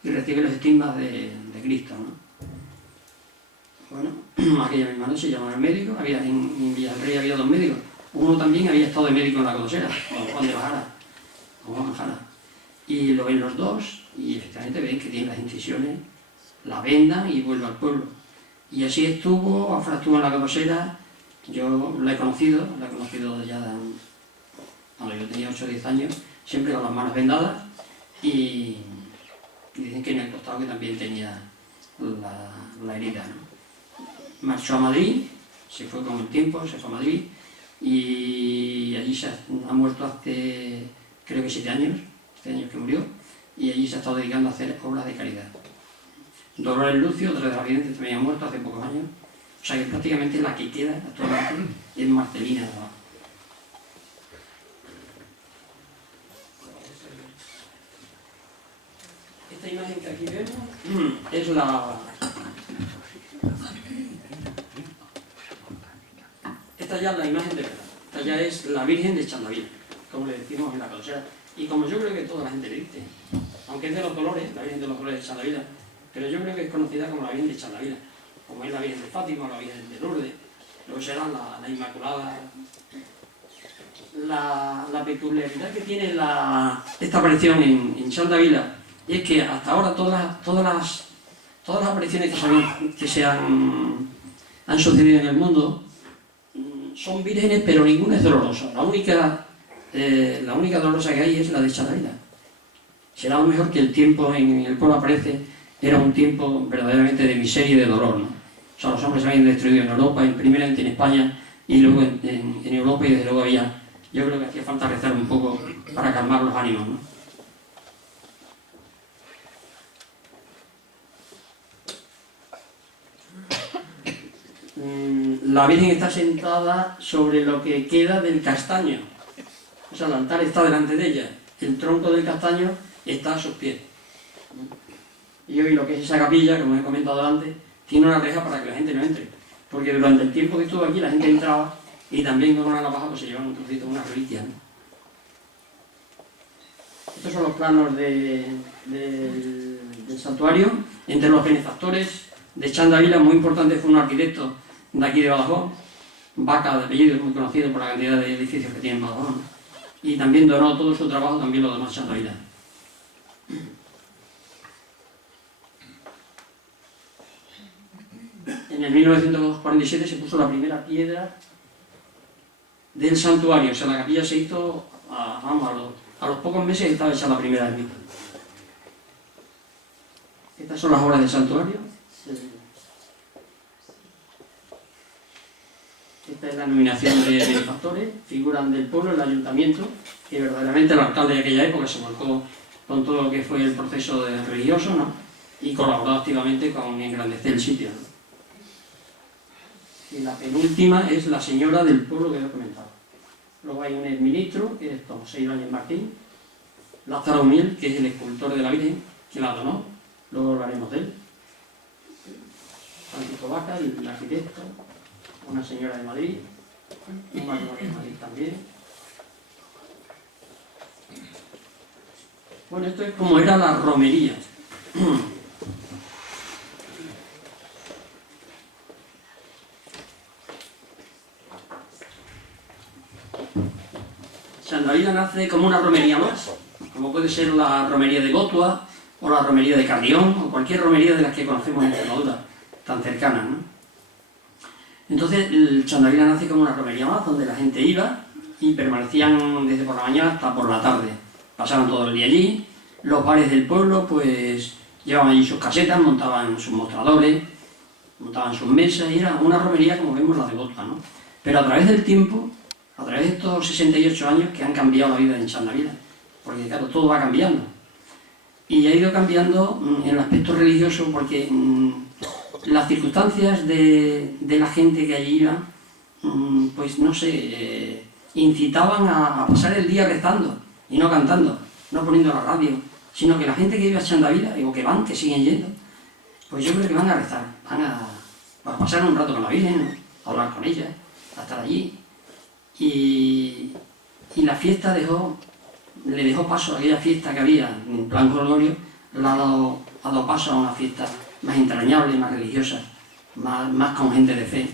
y recibe los estigmas de Cristo, ¿no? Bueno, aquella misma noche llamaron al médico, en Villa del Rey había 2 médicos. Uno también había estado de médico en la Codosera, don Juan de Bajara, y lo ven los dos y efectivamente ven que tiene las incisiones, la vendan y vuelve al pueblo. Y así estuvo, Afra estuvo en la Codosera, yo la he conocido ya cuando yo tenía 8 o 10 años, siempre con las manos vendadas, y dicen que en el costado que también tenía la herida, ¿no? Marchó a Madrid, se fue con el tiempo, se fue a Madrid, y allí ha muerto hace, creo que 7 años que murió, y allí se ha estado dedicando a hacer obras de caridad. Dolores Lucio, otra de las videntes, también ha muerto hace pocos años, o sea que prácticamente la que queda actualmente es Marcelina. Esta imagen que aquí vemos es esta ya es la imagen de verdad. Esta ya es la Virgen de Chaldavila, como le decimos en la Codosera. Y como yo creo que toda la gente le dice, aunque es de los Dolores, la Virgen de los Dolores de Chaldavila, pero yo creo que es conocida como la Virgen de Chaldavila, como es la Virgen de Fátima o la Virgen de Lourdes, luego será la Inmaculada. La peculiaridad que tiene esta aparición en Chaldavila es que hasta ahora todas las apariciones que se han sucedido en el mundo son vírgenes, pero ninguna es dolorosa. La única dolorosa que hay es la de Chandavila. Será a lo mejor que el tiempo en el pueblo aparece era un tiempo verdaderamente de miseria y de dolor, ¿no? O sea, los hombres se habían destruido en Europa, primeramente en España y luego en Europa, y desde luego yo creo que hacía falta rezar un poco para calmar los ánimos, ¿no? La Virgen está sentada sobre lo que queda del castaño. O sea, el altar está delante de ella. El tronco del castaño está a sus pies. Y hoy lo que es esa capilla, como he comentado antes, tiene una reja para que la gente no entre. Porque durante el tiempo que estuvo aquí la gente entraba y también con una navaja pues se llevaban un trocito, una reliquia, ¿no? Estos son los planos del santuario. Entre los benefactores de Chandavila, muy importante fue un arquitecto de aquí de Badajoz, Vaca de apellido, muy conocido por la cantidad de edificios que tiene en Badajoz, ¿no? Y también donó todo su trabajo, también lo donó a Chandavila. En el 1947 se puso la primera piedra del santuario, o sea, la capilla se hizo a los pocos meses estaba hecha la primera ermita. Estas son las obras del santuario. Esta es la nominación de benefactores, figuran del pueblo, el ayuntamiento, que verdaderamente el alcalde de aquella época se volcó con todo lo que fue el proceso religioso, ¿no? Y colaboró activamente con engrandecer el sitio, ¿no? Y la penúltima es la señora del pueblo que he comentado. Luego hay un exministro, que es Tomás Ibáñez Martín, Lázaro Miel, que es el escultor de la Virgen, que la donó, luego hablaremos de él, Francisco Vaca, el arquitecto, una señora de Madrid, un matrimonio de Madrid también. Bueno, esto es como era la romería. Chandavila nace como una romería más, como puede ser la romería de Gotua o la romería de Carrión o cualquier romería de las que conocemos en Extremadura, tan cercanas, ¿no? Entonces el Chandavila nace como una romería más, donde la gente iba y permanecían desde por la mañana hasta por la tarde. Pasaban todo el día allí. Los bares del pueblo pues llevaban allí sus casetas, montaban sus mostradores, montaban sus mesas, y era una romería como vemos la de Gotua, ¿no? Pero a través del tiempo, a través de estos 68 años que han cambiado la vida en Chandavila, porque claro, todo va cambiando. Y ha ido cambiando en el aspecto religioso porque las circunstancias de la gente que allí iba, pues no sé, incitaban a pasar el día rezando y no cantando, no poniendo la radio, sino que la gente que iba a Chandavila, o que van, que siguen yendo, pues yo creo que van a rezar, para pasar un rato con la Virgen, ¿no? A hablar con ella, a estar allí. Y la fiesta le dejó paso a aquella fiesta que había en plan Gregorio, le ha dado paso a una fiesta más entrañable, más religiosa, más con gente de fe.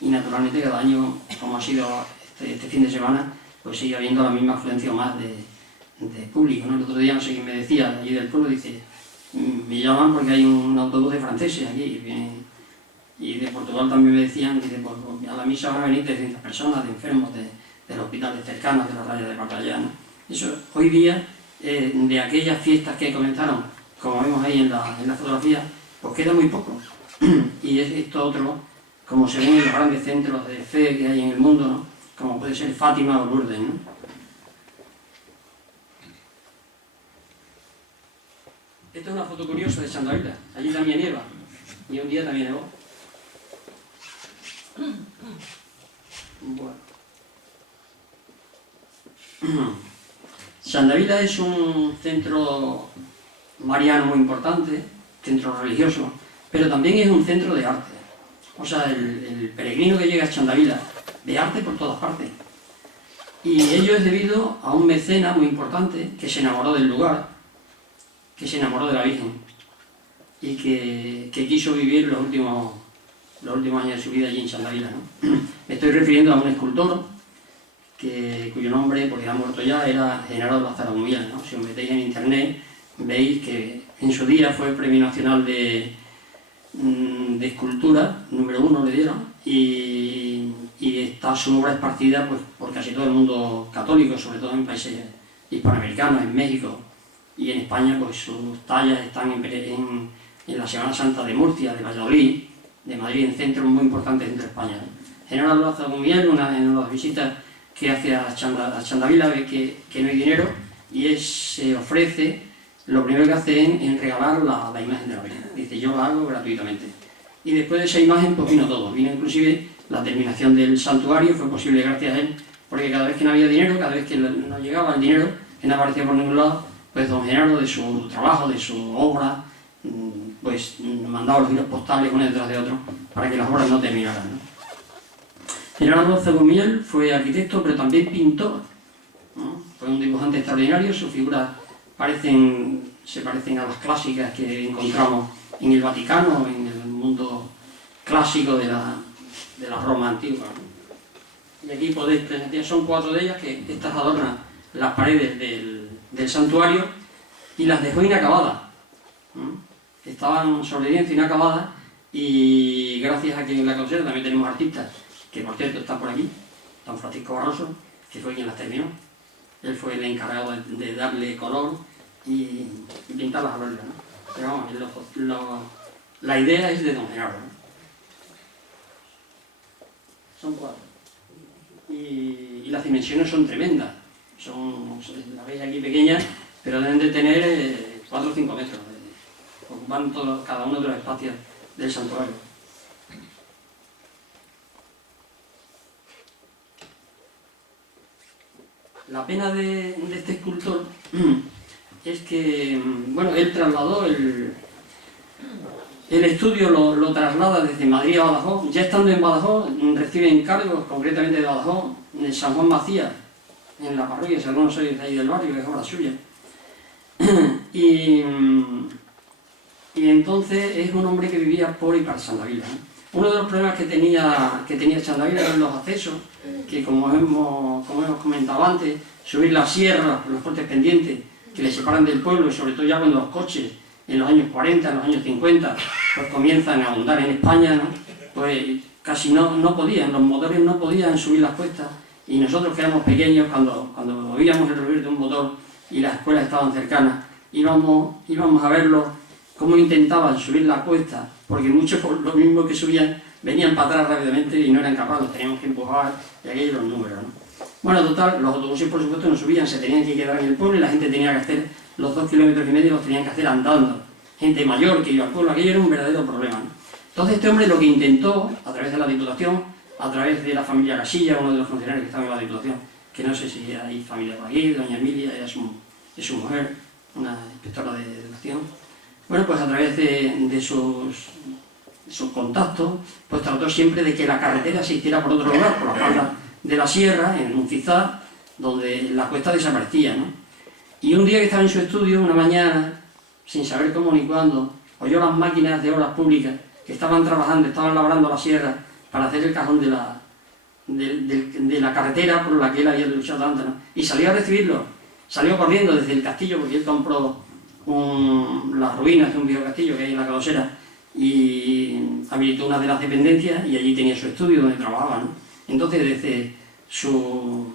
Y naturalmente cada año, como ha sido este fin de semana, pues sigue habiendo la misma afluencia o más de público, ¿no? El otro día no sé quién me decía, allí del pueblo, dice, me llaman porque hay un autobús de franceses aquí, y de Portugal también me decían, dice, pues a la misa van a venir 300 personas, de enfermos de los hospitales cercanos, de la raya de Papayá, ¿no? Eso, hoy día, de aquellas fiestas que comenzaron, como vemos ahí en la fotografía, pues queda muy poco. Y es esto otro, como se ven en los grandes centros de fe que hay en el mundo, ¿no? Como puede ser Fátima o Lourdes, ¿no? Esta es una foto curiosa de Chandavila. Allí también nieva. Y un día también nevó. Bueno. Chandavila es un centro mariano muy importante, centro religioso, pero también es un centro de arte. O sea, el peregrino que llega a Chandavila ve arte por todas partes. Y ello es debido a un mecenas muy importante que se enamoró del lugar, que se enamoró de la Virgen y que quiso vivir los últimos años de su vida allí en Chandavila, ¿no? Me estoy refiriendo a un escultor cuyo nombre, porque ha muerto ya, era Genaro Lázaro Miel, ¿no? Si os metéis en internet, veis que en su día fue Premio Nacional de Escultura, número 1 le dieron, y su obra es partida pues, por casi todo el mundo católico, sobre todo en países hispanoamericanos, en México y en España, pues sus tallas están en la Semana Santa de Murcia, de Valladolid, de Madrid, en centros muy importantes dentro de España. General Loza Gumiel, en una de las visitas que hace a Chandavila, ve que no hay dinero y se ofrece, lo primero que hace es regalar la imagen de la Virgen. Dice, yo la hago gratuitamente. Y después de esa imagen pues vino todo, vino inclusive la terminación del santuario, fue posible gracias a él, porque cada vez que no había dinero, cada vez que no llegaba el dinero, que no aparecía por ningún lado, pues don Genaro, de su trabajo, de su obra, pues mandaba los giros postales uno detrás de otro para que las obras no terminaran, ¿no? General Loza Gumiel fue arquitecto, pero también pintor, ¿no? Fue un dibujante extraordinario, sus figuras se parecen a las clásicas que encontramos en el Vaticano, en el mundo clásico de la Roma antigua, ¿no? Y aquí podéis presenciar, son 4 de ellas, que estas adornan las paredes del santuario y las dejó inacabadas, ¿no? Estaban sobre lienzo inacabadas, y gracias a que en la Causera también tenemos artistas, que por cierto están por aquí, don Francisco Barroso, que fue quien las terminó. Él fue el encargado de darle color y pintarlas a verla, ¿no? Pero vamos, la idea es de don Gerardo, ¿no? Son 4. Y las dimensiones son tremendas. La veis aquí pequeñas, pero deben de tener 4 o 5 metros. Ocupan cada uno de los espacios del santuario. La pena de este escultor es que, bueno, él trasladó el estudio, lo traslada desde Madrid a Badajoz. Ya estando en Badajoz, recibe encargos, concretamente de Badajoz, de San Juan Macías, en la parroquia, si algunos sois de ahí del barrio, que es obra suya. Y entonces es un hombre que vivía por y para Chandavila, ¿no? Uno de los problemas que tenía Chandavila eran los accesos, que como hemos comentado antes, subir la sierra, los fuertes pendientes que le separan del pueblo, y sobre todo ya cuando los coches en los años 40, en los años 50, pues comienzan a abundar en España, ¿no? Pues casi no podían, los motores no podían subir las cuestas, y nosotros que éramos pequeños, cuando oíamos el ruido de un motor y las escuelas estaban cercanas, íbamos a verlos cómo intentaban subir la cuesta, porque muchos, por lo mismo que subían, venían para atrás rápidamente y no eran capaces, los teníamos que empujar, y aquellos los números, ¿no? Bueno, total, los autobuses por supuesto no subían, se tenían que quedar en el pueblo y la gente tenía que hacer los 2,5 kilómetros, los tenían que hacer andando. Gente mayor que iba al pueblo, aquello era un verdadero problema, ¿no? Entonces este hombre lo que intentó, a través de la Diputación, a través de la familia Casilla, uno de los funcionarios que estaba en la Diputación, que no sé si hay familia por aquí, doña Emilia, ella es su mujer, una inspectora de educación. Bueno, pues a través de sus contactos, pues trató siempre de que la carretera se hiciera por otro lugar, por la falda de la sierra, en Uncizá, donde la cuesta desaparecía, ¿no? Y un día que estaba en su estudio, una mañana, sin saber cómo ni cuándo, oyó las máquinas de obras públicas que estaban trabajando, estaban labrando la sierra para hacer el cajón de la carretera por la que él había luchado tanto, ¿no? Y salió a recibirlo, salió corriendo desde el castillo, porque él compró las ruinas de un viejo castillo que hay en la Calosera, y habilitó una de las dependencias y allí tenía su estudio donde trabajaba, ¿no? Entonces desde su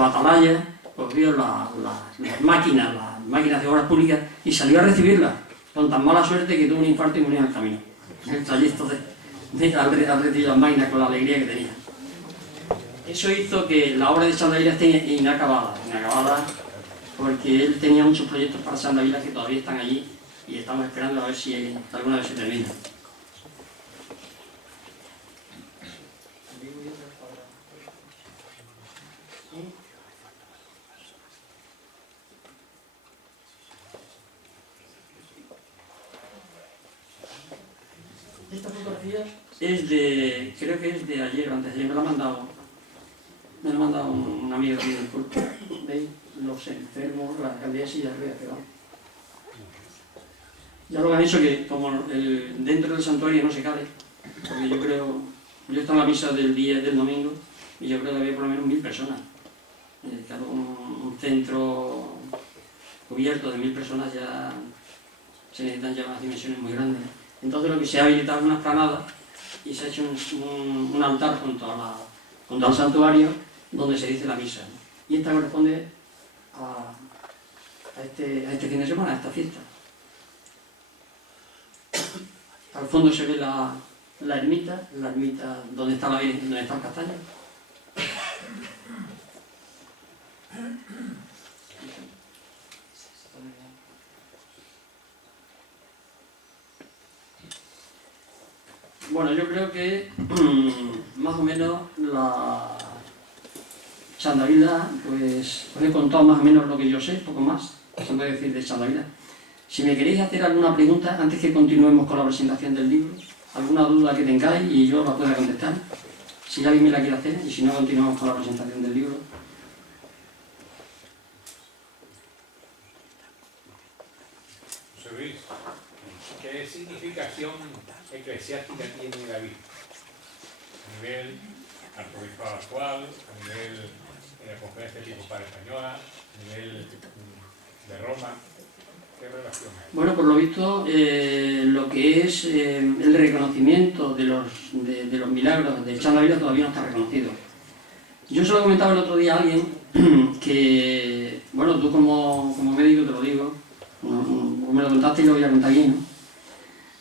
atalaya pues vio las máquinas de obras públicas y salió a recibirlas, con tan mala suerte que tuvo un infarto y murió en el camino. El trayecto al recibir las máquinas con la alegría que tenía. Eso hizo que la obra de Chandavila esté inacabada, porque él tenía muchos proyectos para Chandavila que todavía están allí y estamos esperando a ver si alguna vez se termina. Esta fotografía creo que es de ayer o antes de ayer, me lo ha mandado un amigo aquí del culto. ¿Veis? Los enfermos, la cantidad de sillas arriba, pero ya lo han hecho que como dentro del santuario no se cabe, porque yo estaba en la misa del domingo y yo creo que había por lo menos 1000 personas. Claro, un centro cubierto de 1000 personas ya se necesitan ya unas dimensiones muy grandes. Entonces lo que se ha habilitado es una explanada y se ha hecho un altar junto al santuario donde se dice la misa, ¿no? Y esta corresponde a este fin de semana, a esta fiesta. Al fondo se ve la ermita donde está la Virgen, donde está el castaño. Bueno, yo creo que más o menos la Chandavila, pues os he contado más o menos lo que yo sé, poco más se puede decir de Chandavila. Si me queréis hacer alguna pregunta antes que continuemos con la presentación del libro, alguna duda que tengáis y yo la pueda contestar, si alguien me la quiere hacer, y si no, continuamos con la presentación del libro. José Luis, ¿qué significación eclesiástica tiene David? A nivel arzobispado actual, a nivel de la Conferencia Episcopal Española, a nivel de Roma. ¿Qué relación hay? Bueno, por lo visto, lo que es el reconocimiento de los milagros de Chandavila todavía no está reconocido. Yo se lo comentaba el otro día a alguien que, bueno, tú como médico te lo digo, me lo contaste y lo voy a contar bien,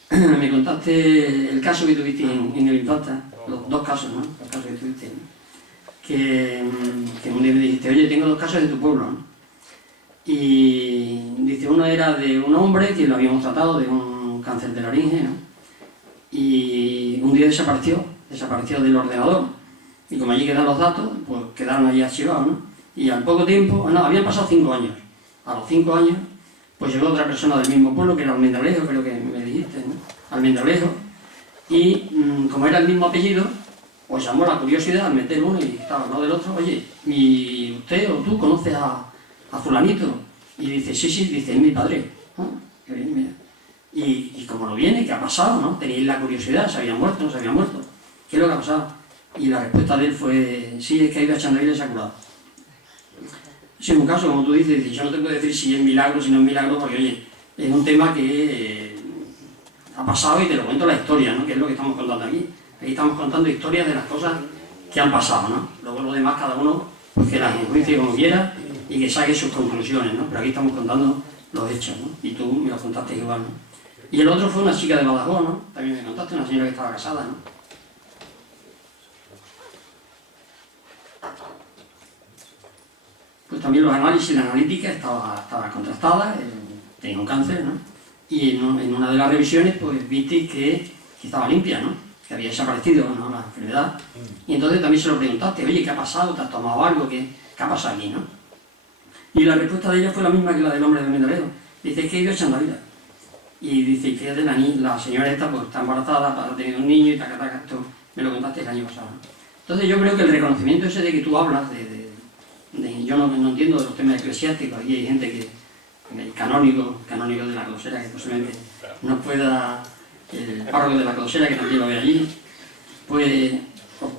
¿no? Me contaste el caso que tuviste en el Impacta, los dos casos, ¿no? Los casos que tuviste, ¿no? Que un día me dijiste, oye, tengo 2 casos de tu pueblo, ¿no? Y dice, uno era de un hombre que lo habíamos tratado de un cáncer de laringe, ¿no? Y un día desapareció del ordenador. Y como allí quedan los datos, pues quedaron allí archivados, ¿no? Y al poco tiempo, no, habían pasado 5 años. A los 5 años, pues llegó otra persona del mismo pueblo, que era Almendralejo, creo que me dijiste, ¿no? Almendralejo. Y como era el mismo apellido, pues llamó la curiosidad al meter uno y estaba al lado del otro, oye, ¿y usted o tú conoces a fulanito? Y dice, sí, dice, es mi padre. Ah, qué bien, mira. Y como lo viene, ¿qué ha pasado, no? Tenéis la curiosidad, ¿se habían muerto, no se habían muerto? ¿Qué es lo que ha pasado? Y la respuesta de él fue, sí, es que ha ido a Chandavila y se ha curado. Sí, en un caso, como tú dices, yo no te puedo decir si es milagro, si no es milagro, porque, oye, es un tema que ha pasado y te lo cuento la historia, ¿no? Que es lo que estamos contando aquí. Aquí estamos contando historias de las cosas que han pasado, ¿no? Luego lo demás, cada uno, pues que las enjuicie como quiera y que saque sus conclusiones, ¿no? Pero aquí estamos contando los hechos, ¿no? Y tú me lo contaste igual, ¿no? Y el otro fue una chica de Badajoz, ¿no? También me contaste, una señora que estaba casada, ¿no? Pues también los análisis, la analítica estaba contrastada, tenía un cáncer, ¿no? Y en una de las revisiones, pues viste que estaba limpia, ¿no? Que había desaparecido, ¿no? La enfermedad. Y entonces también se lo preguntaste, oye, ¿qué ha pasado? ¿Te has tomado algo? ¿Qué ha pasado aquí, no? Y la respuesta de ella fue la misma que la del hombre de Almendralejo. Dice, que he ido a Chandavila. Y dice, fíjate, la señora esta pues está embarazada, para tener un niño y taca, esto me lo contaste el año pasado, ¿no? Entonces yo creo que el reconocimiento ese de que tú hablas, yo no entiendo de los temas eclesiásticos, aquí hay gente que, el canónigo de la Closera, que posiblemente no pueda, el párroco de la Closera, que también lo ve allí, pues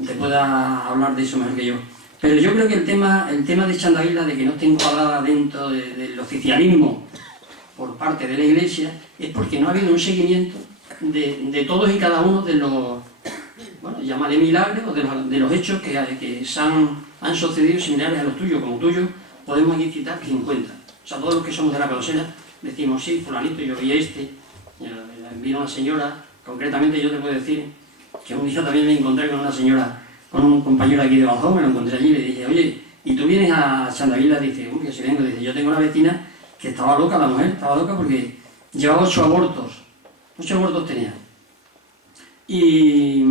te pueda hablar de eso mejor que yo. Pero yo creo que el tema de Chandavila, de que no esté encuadrada dentro del oficialismo por parte de la Iglesia, es porque no ha habido un seguimiento de todos y cada uno de los, bueno, llámale milagros, o de los hechos que se han sucedido similares a los tuyos. Como tuyos, podemos aquí citar 50. O sea, todos los que somos de la Closera decimos, sí, fulanito, yo vi vino una señora, concretamente yo te puedo decir que un día también me encontré con una señora, con un compañero aquí de Badajoz, me lo encontré allí y le dije, oye, ¿y tú vienes a Chandavila? Dice, que si vengo. Dice, yo tengo una vecina que estaba loca, la mujer estaba loca porque llevaba 8 abortos. 8 abortos tenía. Y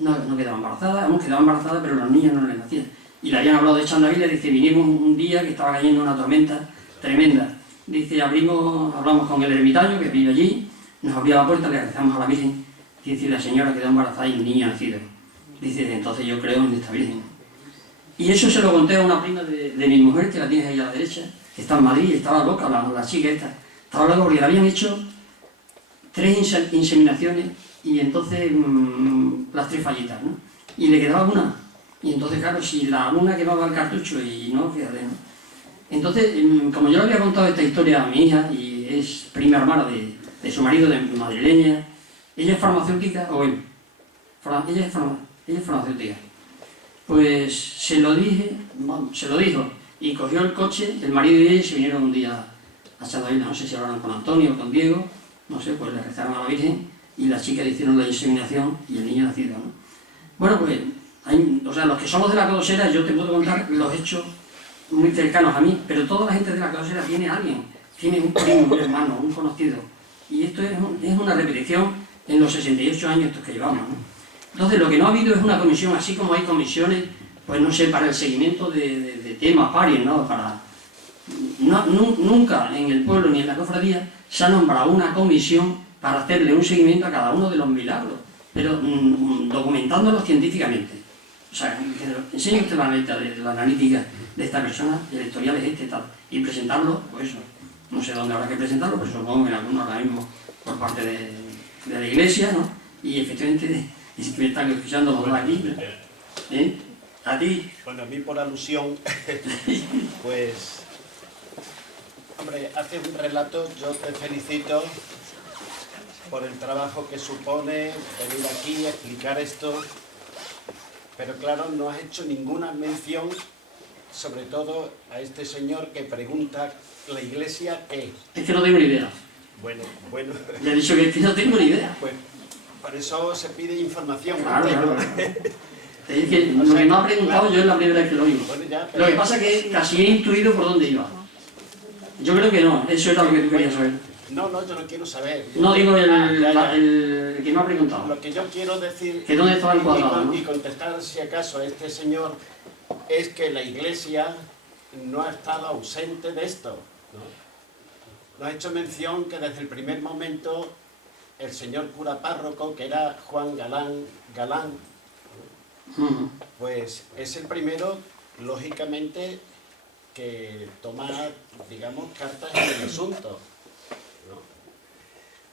no quedaba embarazada, quedaba embarazada, pero los niños no le nacían. Y le habían hablado de Chandavila, dice, vinimos un día que estaba cayendo una tormenta tremenda. Dice, hablamos con el ermitaño que vive allí, nos abrió la puerta, le rezamos a la Virgen, dice, la señora quedó embarazada y un niño ha nacido. Dice, entonces yo creo en esta Virgen. Y eso se lo conté a una prima de mi mujer, que la tienes ahí a la derecha, que está en Madrid, estaba loca, la chica esta. Estaba loca porque le habían hecho 3 inseminaciones y entonces las 3 fallitas, ¿no? Y le quedaba una. Y entonces, claro, si la una quemaba el cartucho y no, fíjate, ¿no? Entonces, como yo le había contado esta historia a mi hija, y es prima hermana de su marido, de madrileña, ella es farmacéutica, o él, ella es farmacéutica. Pues se lo dijo, y cogió el coche, el marido y ella se vinieron un día a Chandavillas, no sé si hablaron con Antonio o con Diego, no sé, pues le rezaron a la Virgen, y la chica le hicieron la inseminación y el niño nacido, ¿no? Bueno, pues, o sea, los que somos de la Codosera, yo te puedo contar los hechos muy cercanos a mí, pero toda la gente de la Codosera tiene a alguien, tiene un primo, un hermano, un conocido, y esto es una repetición en los 68 años estos que llevamos, ¿no? Entonces, lo que no ha habido es una comisión, así como hay comisiones, pues no sé, para el seguimiento de temas varios, ¿no? Nunca en el pueblo ni en la cofradía se ha nombrado una comisión para hacerle un seguimiento a cada uno de los milagros, pero documentándolos científicamente. O sea, enseñe usted la analítica de esta persona, el historial es este, tal, y presentarlo, pues eso, no sé dónde habrá que presentarlo, pero supongo que en algún organismo por parte de la Iglesia, ¿no? Y efectivamente, me están escuchando los dos aquí, ¿eh? A ti. Bueno, a mí por alusión, pues, hombre, haces un relato, yo te felicito por el trabajo que supone venir aquí a explicar esto, pero claro, no has hecho ninguna mención, sobre todo a este señor que pregunta, ¿la Iglesia qué? Es que no tengo ni idea. Bueno. Le he dicho que es que no tengo ni idea. Pues, por eso se pide información. Claro. Es que lo que me ha preguntado yo es la primera vez que lo oigo. Bueno, ya, Lo que pasa es que casi he intuido por dónde iba. Yo creo que no, eso era lo que tú querías saber. No, yo no quiero saber. No digo el que me ha preguntado. Lo que yo quiero decir ¿Que dónde estaba encuadrado, no? y contestar si acaso a este señor es que la Iglesia no ha estado ausente de esto, ¿no? Nos ha hecho mención que desde el primer momento el señor cura párroco, que era Juan Galán, pues es el primero, lógicamente, que toma, digamos, cartas en el asunto, ¿no?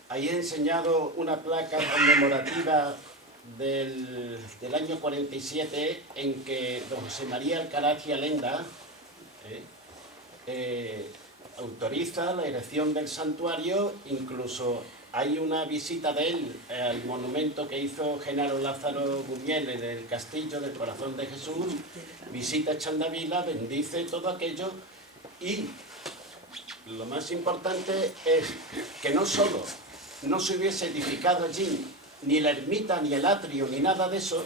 Ahí he enseñado una placa conmemorativa del año 47 en que don José María Alcaraz y Alenda autoriza la erección del santuario, incluso hay una visita de él al monumento que hizo Genaro Lázaro Buñuel en el Castillo del Corazón de Jesús, visita Chandavila, bendice todo aquello, y lo más importante es que no solo no se hubiese edificado allí ni la ermita, ni el atrio, ni nada de eso,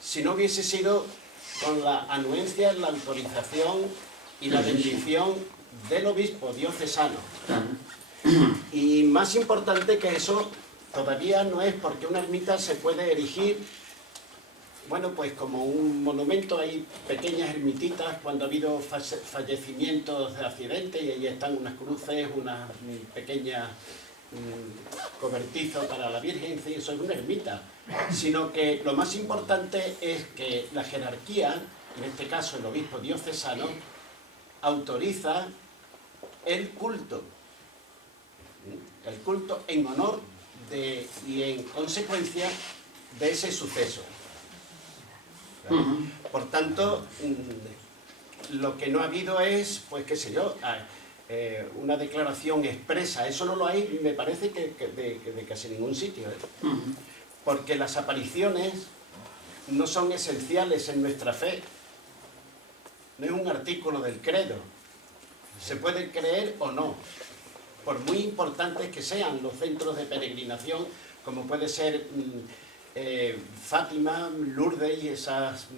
si no hubiese sido con la anuencia, la autorización y la bendición del obispo diocesano. Y más importante que eso, todavía no es porque una ermita se puede erigir, bueno, pues como un monumento. Hay pequeñas ermititas cuando ha habido fallecimientos de accidentes, y ahí están unas cruces, una pequeña cobertizo para la Virgen, y eso es una ermita. Sino que lo más importante es que la jerarquía, en este caso el obispo diocesano, autoriza el culto en honor de y en consecuencia de ese suceso. Por tanto, lo que no ha habido es, pues qué sé yo, una declaración expresa. Eso no lo hay, me parece, que de casi ningún sitio, porque las apariciones no son esenciales en nuestra fe. No es un artículo del credo. Se puede creer o no, por muy importantes que sean los centros de peregrinación, como puede ser Fátima, Lourdes y esas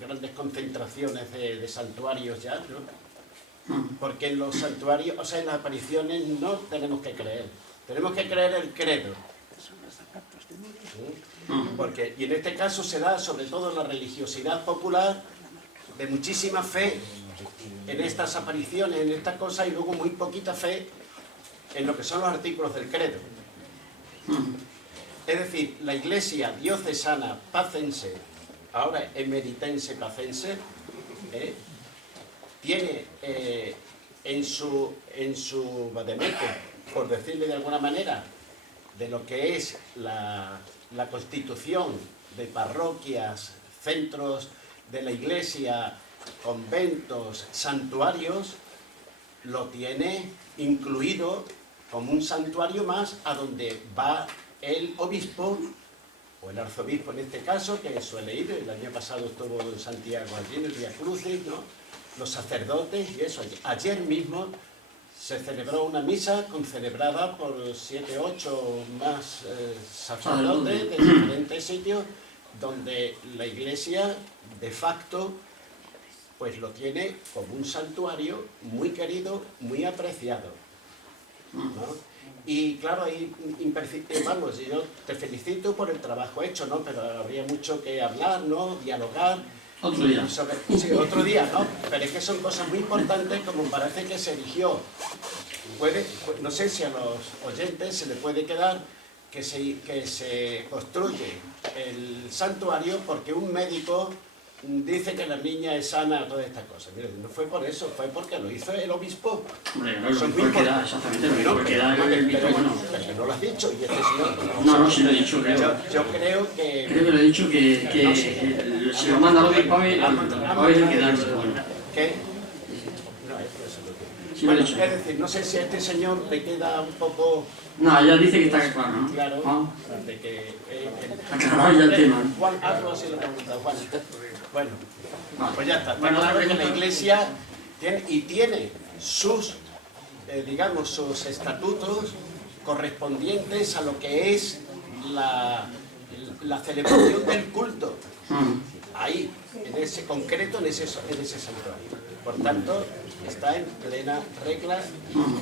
grandes concentraciones de santuarios ya, ¿no? Porque en los santuarios, o sea, en las apariciones no tenemos que creer el credo. Porque, y en este caso se da sobre todo la religiosidad popular de muchísima fe en estas apariciones, en estas cosas, y luego muy poquita fe en lo que son los artículos del credo. Es decir, la Iglesia diocesana pacense, ahora emeritense pacense, tiene en su vademecum, por decirle de alguna manera, de lo que es la constitución de parroquias, centros de la Iglesia conventos, santuarios, lo tiene incluido como un santuario más a donde va el obispo, o el arzobispo en este caso, que suele ir. El año pasado estuvo en Santiago allí, en el Vía Crucis, ¿no? Los sacerdotes y eso. Ayer mismo se celebró una misa concelebrada por 7 u 8 más sacerdotes de diferentes sitios, donde la Iglesia de facto pues lo tiene como un santuario muy querido, muy apreciado, ¿no? Y claro, ahí, vamos, yo te felicito por el trabajo hecho, ¿no? Pero habría mucho que hablar, ¿no? Dialogar. Otro día. Sí, otro día, ¿no? Pero es que son cosas muy importantes, como parece que se eligió. No sé si a los oyentes se les puede quedar que se construye el santuario porque un médico dice que la niña es sana, todas estas cosas. Mire, no fue por eso, fue porque lo hizo el obispo. Hombre, no, porque da exactamente lo mismo, porque da el visto bueno. Pero no lo has dicho, y este señor... No, sí lo he dicho, creo. Yo creo que... Creo que lo he dicho que se lo manda al obispo a ver el que da el visto bueno. ¿Qué? Sí lo he Bueno, dicho. es decir, no sé si a este señor le queda un poco... No, ella dice que está claro, ¿no? Claro, Juan, de que... aclarado ya el tema, ¿no? Juan, algo así lo pregunta Juan. Bueno, pues ya está. Bueno, Claro que la pregunta. Iglesia tiene sus, digamos, sus estatutos correspondientes a lo que es la celebración del culto. Ahí, en ese concreto, en ese santuario. Por tanto, está en plena regla.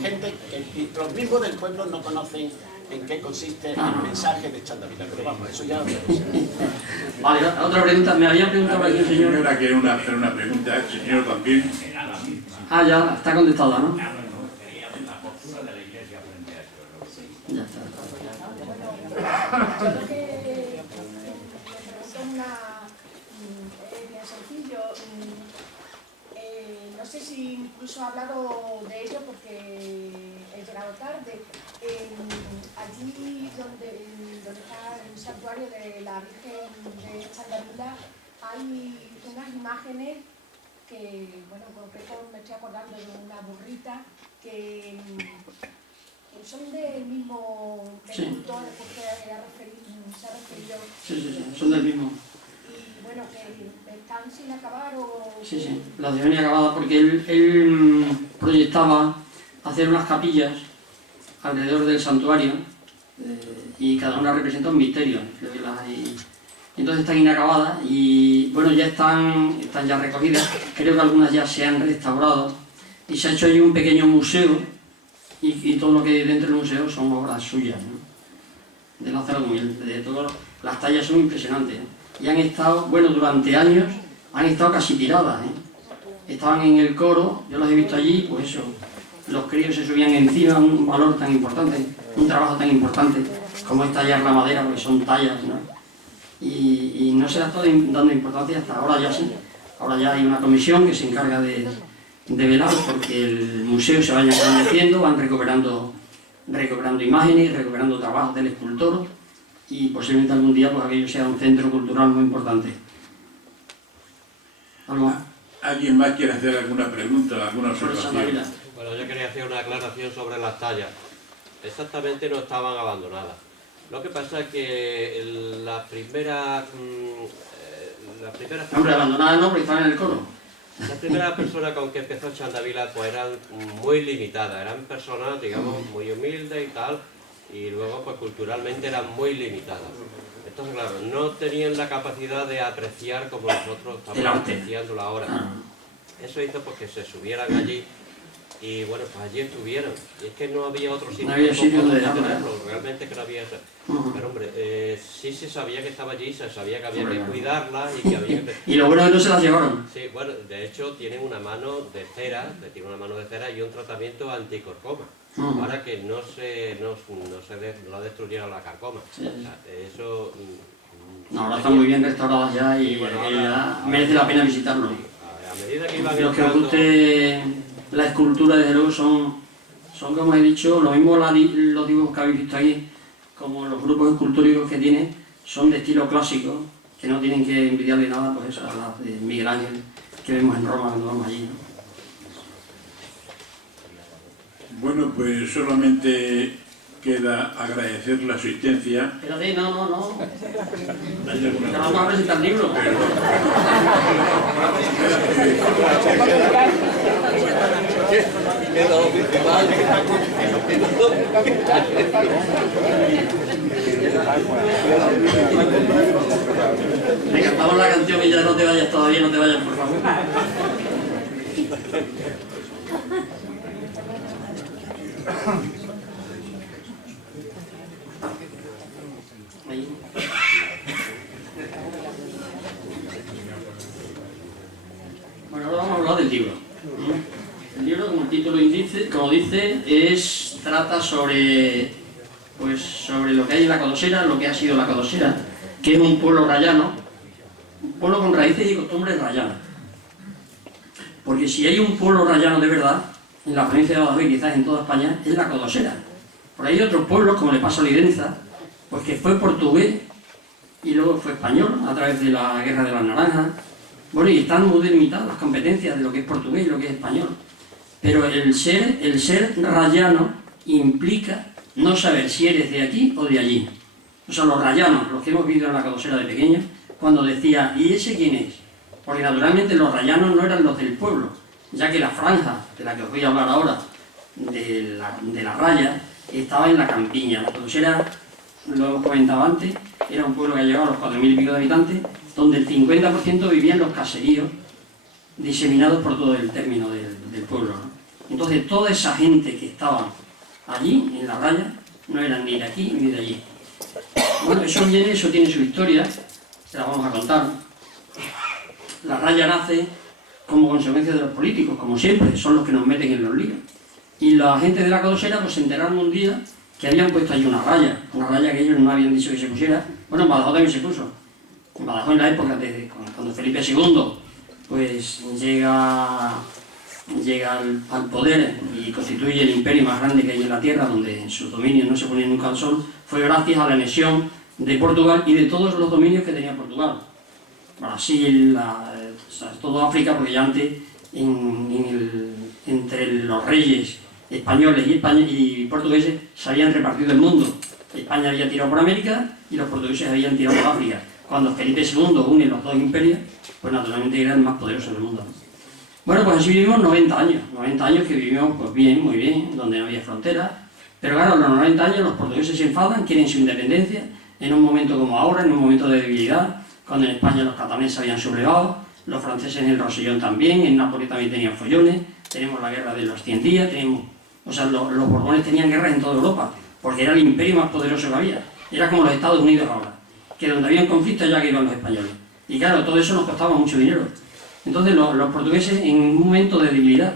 Gente que los mismos del pueblo no conocen en qué consiste el mensaje de Chandavila, pero vamos, eso ya lo sé. Vale, otra pregunta. Me había preguntado aquí el señor. Señora, quiere hacer una pregunta, el señor también. Ah, ya está contestada, ¿no? Ya está. Yo lo que me pregunto es bien sencillo. No sé si incluso he hablado de ello porque he llegado tarde. Allí donde está el santuario de la Virgen de Chandavila hay unas imágenes que, bueno, en concreto me estoy acordando de una burrita que son del mismo cultor que se ha referido. Sí, son del mismo. Y bueno, que están sin acabar o... Sí, la ceremonia acabada porque él proyectaba hacer unas capillas alrededor del santuario y cada una representa un misterio. Y entonces están inacabadas y bueno, ya están ya recogidas. Creo que algunas ya se han restaurado y se ha hecho ahí un pequeño museo y todo lo que hay dentro del museo son obras suyas, ¿no? De Lázaro Gumiel. Las tallas son impresionantes, ¿eh? Y han estado, bueno, durante años han estado casi tiradas, ¿eh? Estaban en el coro, yo las he visto allí, pues eso, los críos se subían encima, un valor tan importante, un trabajo tan importante como es tallar la madera, porque son tallas, ¿no? Y no se le está dando importancia hasta ahora ya sí. Ahora ya hay una comisión que se encarga de velar porque el museo se vaya engrandeciendo, van recuperando imágenes, recuperando trabajos del escultor y posiblemente algún día pues aquello sea un centro cultural muy importante. ¿Algo más? ¿Alguien más quiere hacer alguna pregunta, alguna observación? Bueno, yo quería hacer una aclaración sobre las tallas. Exactamente no estaban abandonadas. Lo que pasa es que las primeras Hombre, abandonadas no, porque estaban en el coro. Las primeras personas con que empezó Chandavila pues eran muy limitadas, eran personas, digamos, muy humildes y tal, y luego pues culturalmente eran muy limitadas. Entonces, claro, no tenían la capacidad de apreciar como nosotros estamos apreciándolo ahora. Eso hizo pues que se subieran allí y bueno, pues allí estuvieron. Y es que no había otro sitio, no había sitio donde tenerlo, realmente que no había eso. Pero hombre, sí se sabía que estaba allí, se sabía que había que cuidarla y que había que... Y lo bueno es que no se las llevaron. Sí, bueno, de hecho tienen una mano de cera, y un tratamiento anticorcoma, para que no destruyera la carcoma. Sí. O sea, eso... No, ahora están muy bien restauradas ya y bueno, ya merece la pena visitarlo. A medida que iban Los que os guste la escultura, desde luego, son como he dicho, lo mismo los dibujos que habéis visto aquí, como los grupos escultóricos que tiene, son de estilo clásico, que no tienen que envidiarle nada, pues eso, a las de Miguel Ángel, que vemos en Roma cuando vamos allí, ¿no? Bueno, pues solamente queda agradecer la asistencia. Espérate, no. ¿Hay alguna Que vamos a presentar el libro. Le cantamos la canción y ya no te vayas todavía, no te vayas, por favor. Ahí. Bueno, ahora vamos a hablar del libro. El libro, como el título dice, trata sobre lo que hay en la Codosera, lo que ha sido la Codosera, que es un pueblo rayano, un pueblo con raíces y costumbres rayanas. Porque si hay un pueblo rayano de verdad, en la provincia de Badajoz y quizás en toda España, es la Codosera. Por ahí hay otros pueblos, como le pasa a Olivenza, pues que fue portugués y luego fue español a través de la Guerra de las Naranjas. Bueno, y están muy delimitadas las competencias de lo que es portugués y lo que es español. Pero el ser rayano implica no saber si eres de aquí o de allí. O sea, los rayanos, los que hemos vivido en la Codosera de pequeños, cuando decía, ¿y ese quién es? Porque naturalmente los rayanos no eran los del pueblo, ya que la franja, de la que os voy a hablar ahora, de la raya, estaba en la campiña. La Codosera, lo hemos comentado antes, era un pueblo que llegaba a los 4.000 y pico de habitantes, donde el 50% vivían los caseríos diseminados por todo el término del pueblo, ¿no? Entonces toda esa gente que estaba allí, en la raya, no eran ni de aquí ni de allí. Bueno, eso tiene su historia, se la vamos a contar. La raya nace como consecuencia de los políticos, como siempre, son los que nos meten en los líos. Y la gente de la Codosera pues se enteraron un día que habían puesto allí una raya que ellos no habían dicho que se pusiera. Bueno, en Badajoz también se puso. En Badajoz, en la época de cuando Felipe II pues llega al poder y constituye el imperio más grande que hay en la tierra, donde en sus dominios no se ponía nunca el sol, fue gracias a la anexión de Portugal y de todos los dominios que tenía Portugal. Brasil, todo África, porque ya antes entre los reyes españoles y portugueses se habían repartido el mundo. España había tirado por América y los portugueses habían tirado por África. Cuando Felipe II une los dos imperios, pues naturalmente era el más poderoso del mundo. Bueno, pues así vivimos 90 años que vivimos pues bien, muy bien, donde no había fronteras. Pero claro, a los 90 años los portugueses se enfadan, quieren su independencia, en un momento como ahora, en un momento de debilidad, cuando en España los catalanes habían sublevado, los franceses en el Rosellón también, en Nápoles también tenían follones, tenemos la guerra de los 100 días, los Borbones tenían guerras en toda Europa, porque era el imperio más poderoso que había. Era como los Estados Unidos ahora, que donde había un conflicto ya que iban los españoles. Y claro, todo eso nos costaba mucho dinero. Entonces los portugueses, en un momento de debilidad,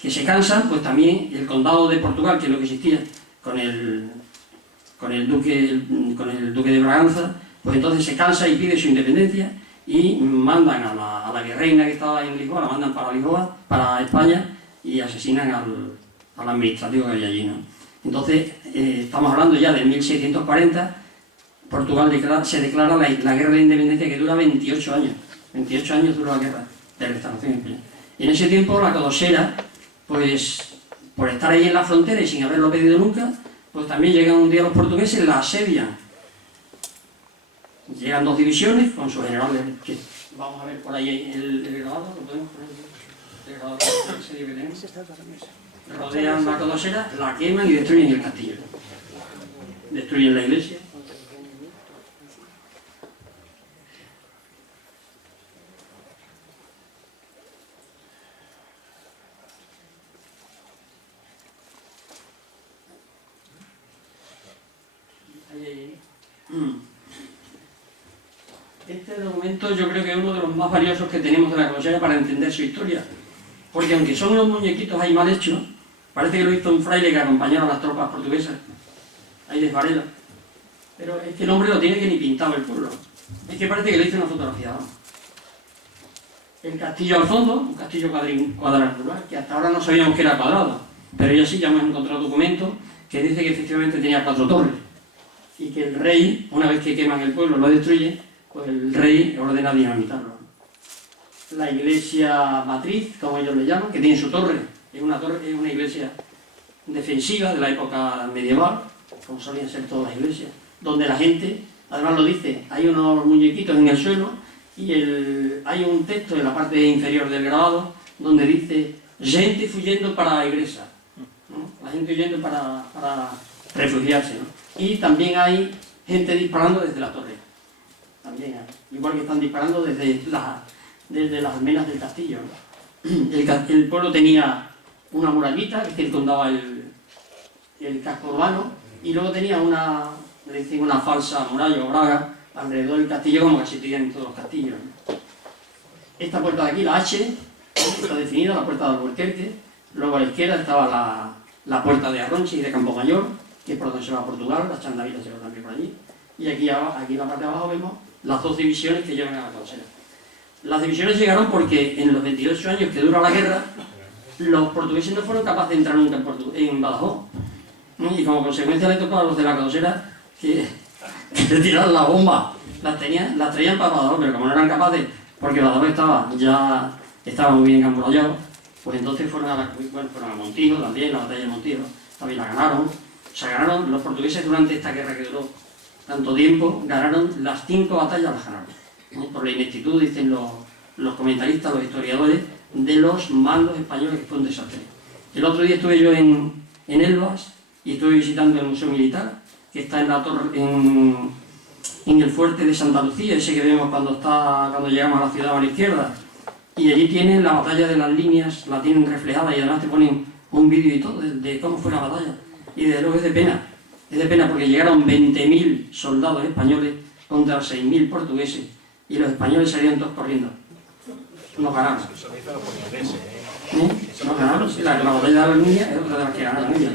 que se cansan, pues también el condado de Portugal, que es lo que existía con el duque de Braganza, pues entonces se cansa y pide su independencia y mandan a la virreina que estaba en Lisboa, la mandan para Lisboa, para España, y asesinan al administrativo que había allí, ¿no? Entonces, estamos hablando ya de 1640, Portugal se declara la guerra de independencia, que dura 28 años. 28 años duró la guerra de restauración en España. Y en ese tiempo la Codosera, pues por estar ahí en la frontera y sin haberlo pedido nunca, pues también llegan un día los portugueses, la asedian. Llegan dos divisiones con sus generales, que vamos a ver por ahí el grabado, lo podemos poner, el grabado del asedio que tenemos. Rodean la Codosera, la queman y destruyen el castillo. Destruyen la iglesia. Este documento yo creo que es uno de los más valiosos que tenemos de la Codosera para entender su historia, porque aunque son unos muñequitos ahí mal hechos, parece que lo hizo un fraile que acompañó a las tropas portuguesas, ahí de Varela, pero es que el hombre lo tiene que ni pintado el pueblo, es que parece que le hizo una fotografía, ¿no? El castillo al fondo, un castillo cuadrangular, que hasta ahora no sabíamos que era cuadrado, pero ya sí, ya hemos encontrado documentos que dice que efectivamente tenía 4 torres, y que el rey, una vez que queman el pueblo, lo destruye, pues el rey ordena dinamitarlo. la iglesia matriz, como ellos le llaman, que tiene su torre. Es una iglesia defensiva de la época medieval, como solían ser todas las iglesias, donde la gente, además lo dice, hay unos muñequitos en el suelo y hay un texto en la parte inferior del grabado donde dice gente huyendo para la iglesia, ¿no? La gente huyendo para refugiarse, ¿no? Y también hay gente disparando desde la torre, también hay, igual que están disparando desde las almenas del castillo, ¿no? El pueblo tenía una murallita que circundaba el casco urbano y luego tenía le dicen una falsa muralla o braga alrededor del castillo, como casi tienen todos los castillos, ¿no? Esta puerta de aquí, la H, está definida, la puerta de Alburquerque. Luego a la izquierda estaba la puerta de Arronchi y de Campomayor, que es por donde se va a Portugal, las Chandavilas se va también por allí. Y aquí en la parte de abajo vemos las dos divisiones que llevan a la Codosera. Las divisiones llegaron porque en los 28 años que dura la guerra, los portugueses no fueron capaces de entrar nunca en Badajoz. Y como consecuencia le tocó a los de la Codosera que tirar la bomba. Las traían para Badajoz, pero como no eran capaces, porque Badajoz estaba muy bien amurallado, pues entonces fueron a Montijo también, la batalla de Montijo, también la ganaron. O sea, ganaron los portugueses durante esta guerra que duró tanto tiempo, ganaron las 5 batallas, las ganaron, ¿no? Por la ineptitud, dicen los comentaristas, los historiadores, de los mandos españoles, que fue un desastre. El otro día estuve yo en Elvas y estuve visitando el Museo Militar, que está en la torre, en el fuerte de Santa Lucía, ese que vemos cuando llegamos a la ciudad a la izquierda. Y allí tienen la batalla de las líneas, la tienen reflejada y además te ponen un vídeo y todo de cómo fue la batalla. Y desde luego es de pena porque llegaron 20.000 soldados españoles contra 6.000 portugueses y los españoles salieron todos corriendo. Nos ganaron. Nos ganaron, sí, la batalla de las líneas es otra de las que ganaron ellos.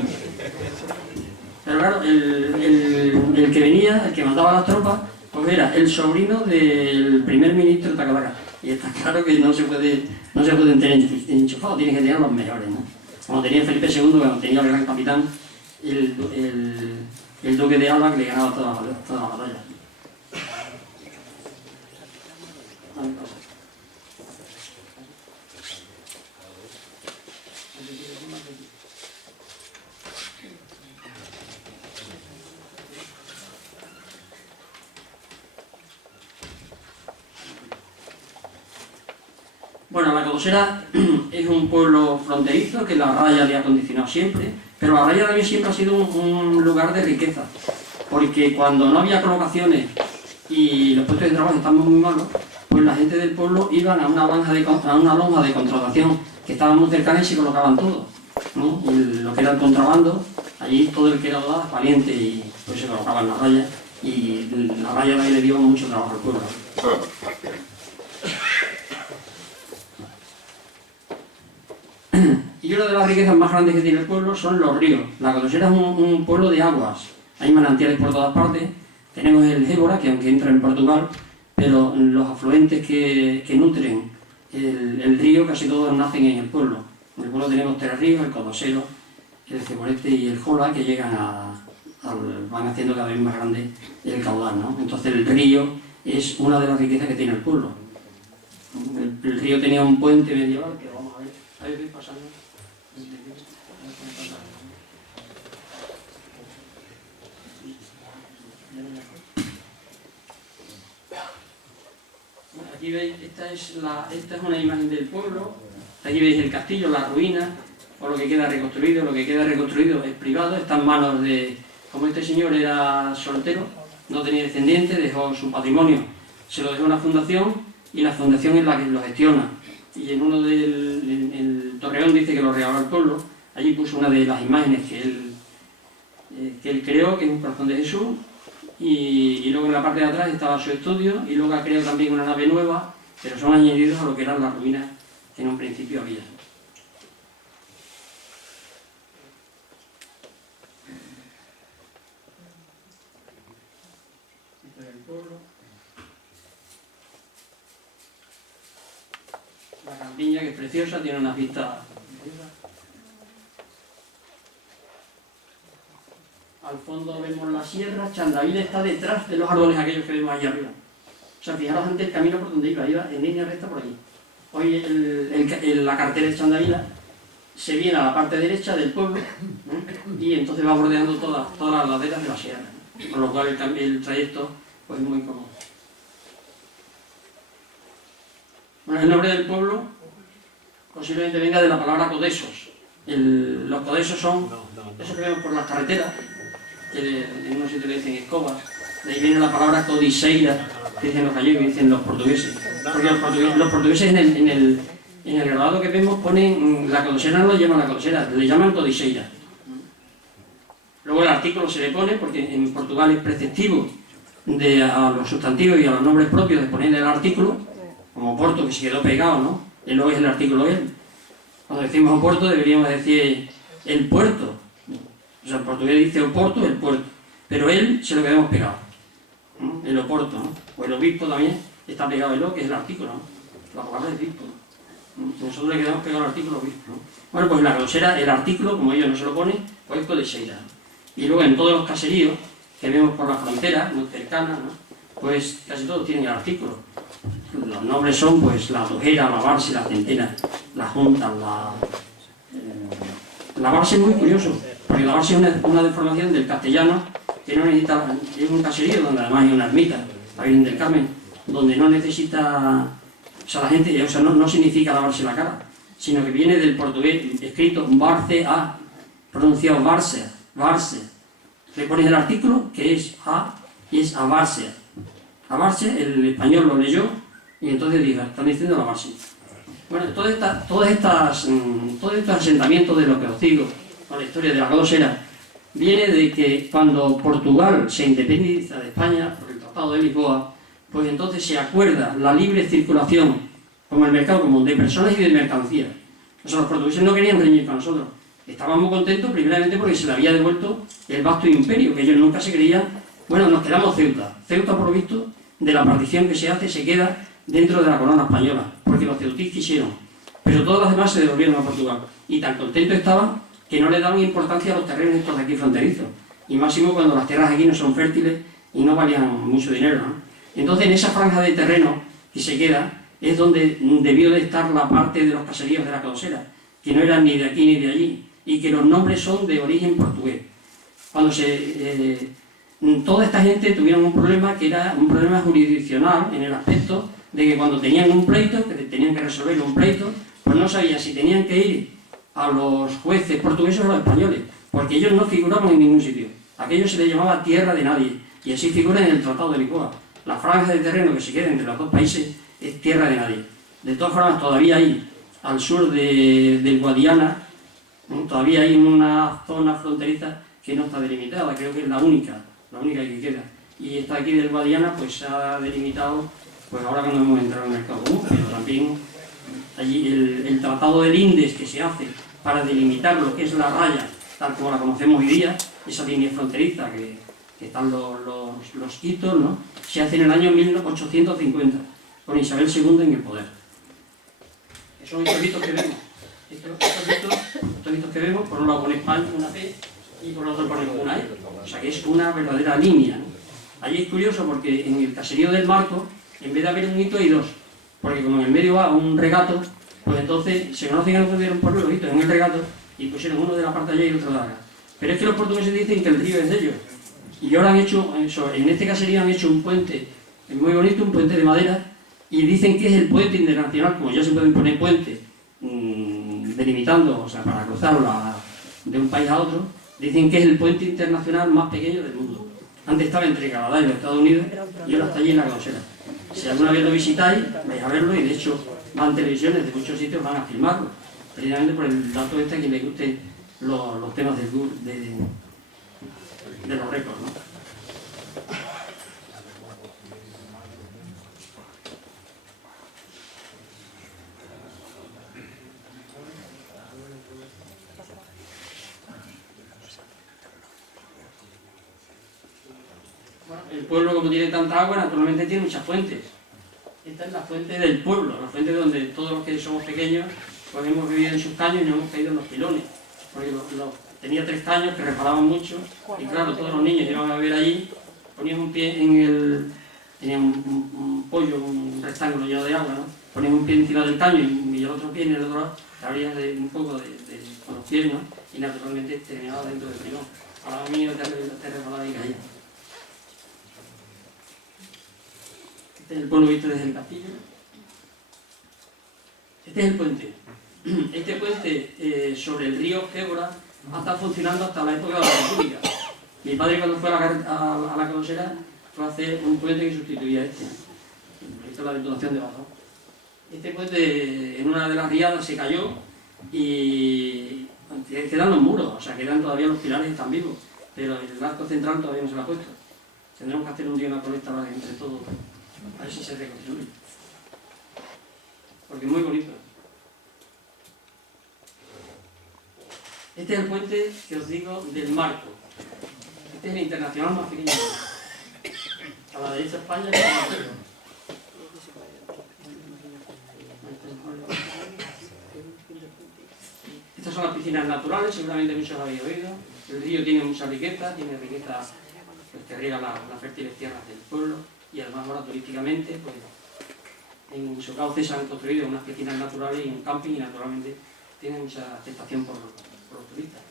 Pero claro, el que venía, el que mandaba las tropas, pues era el sobrino del primer ministro de Tacataca. Y está claro que no se pueden tener enchufados, tienen que tener los mejores, ¿no? Como tenía Felipe II, cuando tenía el gran capitán, el duque de Alba, que le ganaba toda la batalla. Bueno, la Codosera es un pueblo fronterizo que la raya le ha condicionado siempre, pero la raya también siempre ha sido un lugar de riqueza, porque cuando no había colocaciones y los puestos de trabajo estaban muy malos, pues la gente del pueblo iban a una lonja de contratación que estaba muy cercana y se colocaban todo, ¿no? Y lo que era el contrabando, allí todo el que era audaz, valiente, y pues se colocaba en la raya, y la raya también le dio mucho trabajo al pueblo. Y una de las riquezas más grandes que tiene el pueblo son los ríos. La Codosera es un pueblo de aguas. Hay manantiales por todas partes. Tenemos el Gébora, que aunque entra en Portugal, pero los afluentes que nutren el río casi todos nacen en el pueblo. En el pueblo tenemos 3 ríos, el Codosero, el Ceborete y el Jola, que llegan van haciendo cada vez más grande el caudal, ¿no? Entonces el río es una de las riquezas que tiene el pueblo. El río tenía un puente medieval que vamos a ver. Ahí voy pasando. Aquí veis, esta es una imagen del pueblo. Aquí veis el castillo, la ruina, o lo que queda reconstruido. Lo que queda reconstruido es privado, está en manos de... Como este señor era soltero, no tenía descendientes, dejó su patrimonio, se lo dejó a una fundación y la fundación es la que lo gestiona. Y en el Torreón dice que lo regaló al pueblo. Allí puso una de las imágenes que él creó, que es un corazón de Jesús, y luego en la parte de atrás estaba su estudio, y luego ha creado también una nave nueva, pero son añadidos a lo que eran las ruinas que en un principio había. Este es el pueblo. La campiña, que es preciosa, tiene unas vistas preciosas. Al fondo vemos la sierra. Chandavila está detrás de los árboles aquellos que vemos allá arriba. O sea, fijaros antes el camino por donde iba en línea recta por allí. hoy la carretera de Chandavila se viene a la parte derecha del pueblo, y entonces va bordeando todas las laderas de la sierra, con lo cual el trayecto pues, es muy cómodo. Bueno, el nombre del pueblo posiblemente venga de la palabra codesos. Los codesos son esos que vemos por las carreteras, que en unos sitios le dicen escobas. De ahí viene la palabra codiseira, que dicen los gallegos y dicen los portugueses. Porque los portugueses en el grabado que vemos ponen, la codosera no lo llaman la codosera, le llaman codiseira. Luego el artículo se le pone, porque en Portugal es preceptivo a los sustantivos y a los nombres propios de ponerle el artículo, como Oporto, que se quedó pegado, ¿no? Y luego es el artículo él. Cuando decimos Oporto deberíamos decir el puerto. O sea, el portugués dice Oporto, el puerto. Pero él se lo quedamos pegado. El Oporto, ¿no? O el obispo también está pegado el O, que es el artículo, ¿no? La palabra es obispo. Nosotros le quedamos pegado al artículo obispo, ¿no? Bueno, pues la grosera, el artículo, como ellos no se lo ponen, pues es codeseira. Y luego en todos los caseríos que vemos por la frontera, muy cercanas, ¿no? Pues casi todos tienen el artículo. Los nombres son pues la tojera, la barse, la centena, la junta, la barse es muy curioso, porque la barse es una deformación del castellano que no necesita, es un caserío donde además hay una ermita, la Virgen del Carmen, donde no necesita, o sea, la gente, o sea, no significa lavarse la cara, sino que viene del portugués escrito barce a, pronunciado barse. Le pones el artículo, que es a, y es avarse. Avarse, el español lo leyó, y entonces dijo, están diciendo lavarse. Bueno, todos estos asentamientos de lo que os digo, con la historia de la codosera, viene de que cuando Portugal se independiza de España, por el Tratado de Lisboa, pues entonces se acuerda la libre circulación, como el mercado común, de personas y de mercancías. O sea, los portugueses no querían reñir con nosotros. Estaban muy contentos, primeramente porque se le había devuelto el vasto imperio, que ellos nunca se creían. Bueno, nos quedamos Ceuta. Ceuta, por lo visto, de la partición que se hace, se queda dentro de la corona española, porque los ceutís quisieron. Pero todos los demás se devolvieron a Portugal. Y tan contentos estaban que no le daban importancia a los terrenos estos de aquí fronterizos. Y máximo cuando las tierras aquí no son fértiles y no valían mucho dinero, ¿no? Entonces, en esa franja de terreno que se queda, es donde debió de estar la parte de los caseríos de la codosera, que no eran ni de aquí ni de allí, y que los nombres son de origen portugués. Cuando toda esta gente tuvieron un problema que era un problema jurisdiccional, en el aspecto de que cuando tenían un pleito, que tenían que resolver un pleito, pues no sabían si tenían que ir a los jueces portugueses o a los españoles, porque ellos no figuraban en ningún sitio. Aquello se les llamaba tierra de nadie, y así figura en el Tratado de Lisboa. La franja de terreno que se queda entre los dos países es tierra de nadie. De todas formas, todavía hay, al sur del Guadiana, todavía hay una zona fronteriza que no está delimitada, creo que es la única que queda. Y esta aquí del Guadiana pues se ha delimitado, pues ahora cuando hemos entrado en el mercado común, pero también allí el Tratado de Lindes que se hace para delimitar lo que es la raya, tal como la conocemos hoy día, esa línea fronteriza que están los hitos, ¿no? Se hace en el año 1850, con Isabel II en el poder. Esos son estos hitos que vemos. Estos hitos que vemos, por un lado pone España, una P, y por otro pone una E. O sea que es una verdadera línea, ¿no? Allí es curioso porque en el caserío del Marco, en vez de haber un hito hay dos. Porque como en el medio va un regato, pues entonces se conocen que no pudieron poner los hitos en el regato y pusieron uno de la parte de allá y otro de acá. Pero es que los portugueses dicen que el río es de ellos. Y ahora han hecho, en este caserío han hecho un puente muy bonito, un puente de madera, y dicen que es el puente internacional, como ya se pueden poner puentes delimitando, o sea, para cruzar de un país a otro, dicen que es el puente internacional más pequeño del mundo. Antes estaba entre Canadá y los Estados Unidos y ahora está allí en la codosera. Si alguna vez lo visitáis, vais a verlo y de hecho van televisiones de muchos sitios, van a filmarlo, precisamente por el dato este a quien le guste los temas de los récords, ¿no? El pueblo, como tiene tanta agua, naturalmente tiene muchas fuentes. Esta es la fuente del pueblo, la fuente donde todos los que somos pequeños pues hemos vivido en sus caños y nos hemos caído en los pilones. Porque tenía 3 caños que resbalaban mucho y claro, todos los niños iban a beber allí, ponían un pie en tenían un pollo, un rectángulo lleno de agua, ¿no? pones un pie encima del caño y el otro pie en el otro lado, te abrías un poco con los pies, ¿no? Y naturalmente terminaba dentro del primón. Ahora mío te resbalaba y caía. Este es el pueblo visto desde el castillo. Este es el puente. Este puente sobre el río Gébora ha estado funcionando hasta la época de la República. Mi padre, cuando fue a la Codosera, fue a hacer un puente que sustituía a este. Esta es la diputación de Badajoz. Este puente en una de las riadas se cayó y quedan los muros, o sea, quedan todavía los pilares, están vivos, pero el arco central todavía no se lo ha puesto. Tendremos que hacer un día una colecta entre todos, a ver si se reconstruye. Porque es muy bonito. Este es el puente que os digo del Marco. Este es el internacional más pequeño. A la derecha España y a la izquierda. Estas son las piscinas naturales, seguramente muchos habéis oído. El río tiene mucha riqueza, pues, que riega las fértiles tierras del pueblo, y además ahora turísticamente, pues en su cauce se han construido unas piscinas naturales y un camping, y naturalmente tiene mucha aceptación por los turistas.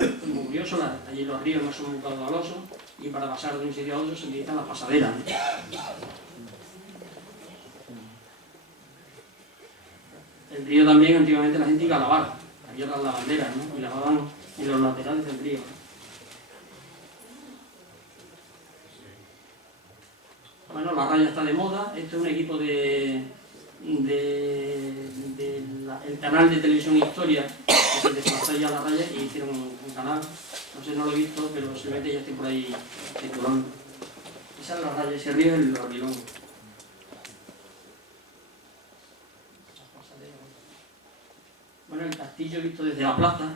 Es muy curioso, allí los ríos no son muy caudalosos y para pasar de un sitio a otro se utilizan las pasaderas, ¿no? El río también, antiguamente la gente iba a lavar, había las lavanderas, ¿no? Y lavaban en los laterales del río. Bueno, la raya está de moda. Esto es un equipo el canal de televisión Historia, que se desplazó ya a la raya y hicieron un canal. No sé, no lo he visto, pero posiblemente ya estoy por ahí titulando. Esa es la raya, ese río es el Orbilón. Bueno, el castillo visto desde la plaza.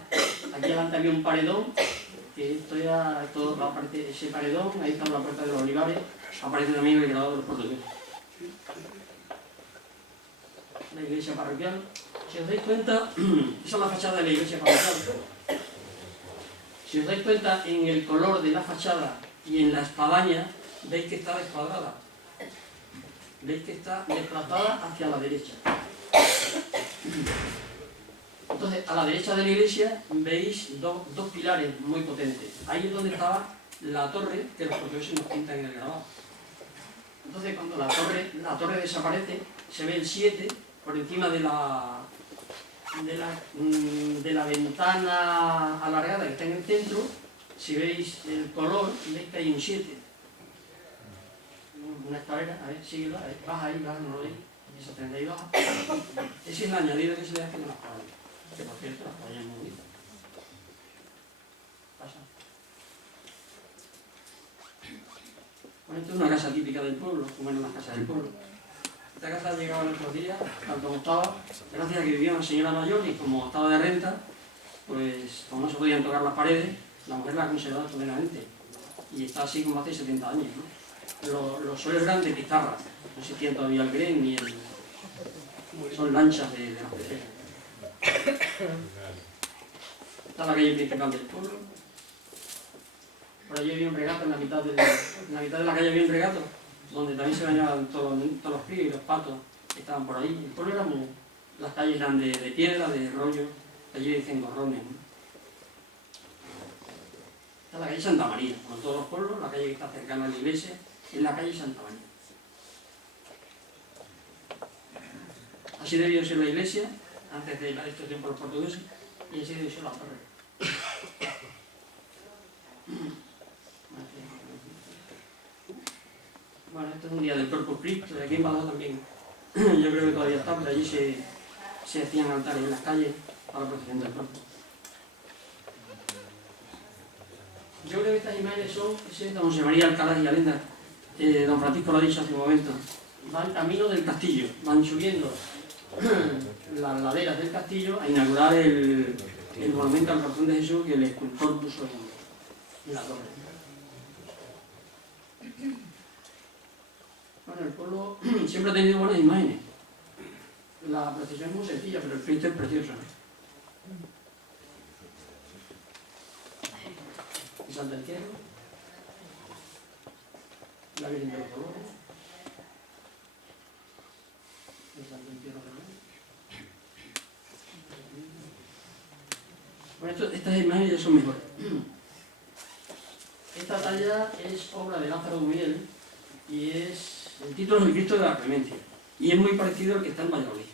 Aquí adelante había un paredón, que esto era todo, aparte ese paredón, ahí está la puerta de los Olivares, aparece también el grabado de los portugueses. La iglesia parroquial. Si os dais cuenta, esa es la fachada de la iglesia parroquial. Si os dais cuenta, en el color de la fachada y en la espadaña, veis que está descuadrada. Veis que está desplazada hacia la derecha. Entonces, a la derecha de la iglesia veis dos pilares muy potentes. Ahí es donde estaba la torre que los portugueses nos pintan en el grabado. Entonces, cuando la torre desaparece, se ve el 7 por encima de la ventana alargada que está en el centro. Si veis el color, veis que hay un 7. Una escalera, a ver, síguela, baja ahí, baja, no lo veis. Esa 32 baja. Ese es el añadido que se le hace a las caballas. Que por cierto, las caballas muy bonitas. Pasa. Bueno, esto es una casa típica del pueblo, como eran las casas del pueblo. Esta casa llegaba en otros días, tal como estaba, gracias a que vivía una señora mayor y como estaba de renta, pues como no se podían tocar las paredes, la mujer la ha conservado plenamente. Y está así como hace 70 años, ¿no? Los suelos eran de pizarra, no existían todavía el gren ni el... Son lanchas de las peceras. Esta es la calle principal del pueblo. Por allí había un regato, en la mitad de la calle había un regato, donde también se bañaban todos los críos y los patos que estaban por ahí. El pueblo era muy... Las calles eran de piedra, de rollo, allí dicen gorrones, ¿no? Esta es la calle Santa María, como todos los pueblos, la calle que está cercana a la iglesia, es la calle Santa María. Así debió ser la iglesia, antes de la destrucción por los portugueses, y así debió ser la torre. Bueno, esto es un día del Corpus Christi, aquí en Badajoz también. Yo creo que todavía está, pero allí se hacían altares en las calles para la procesión del Corpus. Yo creo que estas imágenes son, don José María Alcalá y Alenda, don Francisco lo ha dicho hace un momento, van camino del castillo, van subiendo las laderas del castillo a inaugurar el monumento al corazón de Jesús que el escultor puso en la torre. Bueno, el pueblo siempre ha tenido buenas imágenes. La procesión es muy sencilla, pero el Cristo es precioso, ¿no? El Santo Entierro, la Virgen de los Dolores. Bueno, estas imágenes ya son mejores. Esta talla es obra de Lázaro Gumiel y el título es El Cristo de la Clemencia. Y es muy parecido al que está en Valladolid.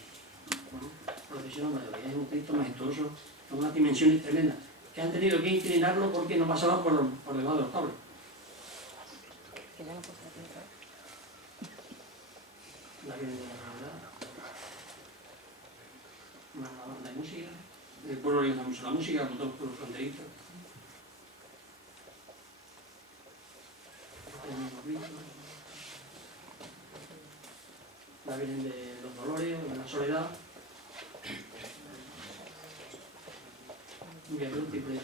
Bueno, Procesión en Valladolid. Es un Cristo majestuoso, con unas dimensiones tremendas, que han tenido que inclinarlo porque no pasaba por debajo de los cables. La Virgen de la Navidad. La banda de música. El pueblo le gusta mucho la música, como todos los pueblos fronterizos. La Virgen de los Dolores, de la Soledad. Un viaducto por el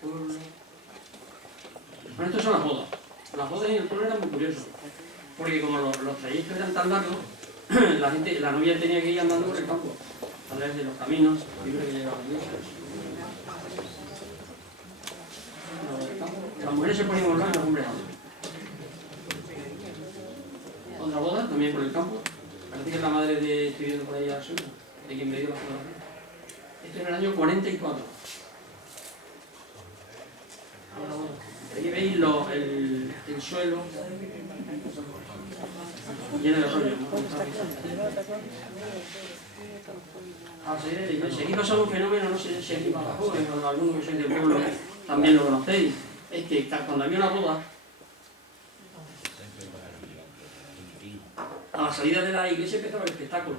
pueblo. Bueno, estas son las bodas. Las bodas en el pueblo eran muy curiosas, porque como los trayectos eran tan largos, la novia tenía que ir andando por el campo, a través de los caminos libres que llegaban a Dios. Las mujeres se ponían blanco y los hombres altos. Otra boda, también por el campo. Parece que es la madre de, estoy viendo por ahí a Susa, de quien me dio la fotografía. Esto en el año 44. Aquí veis el suelo lleno de rollo. Al salir de la iglesia. Aquí pasa un fenómeno, no sé si aquí para los jóvenes o algunos que sois del pueblo también lo conocéis. Es que cuando había una boda, a la salida de la iglesia empezaba el espectáculo.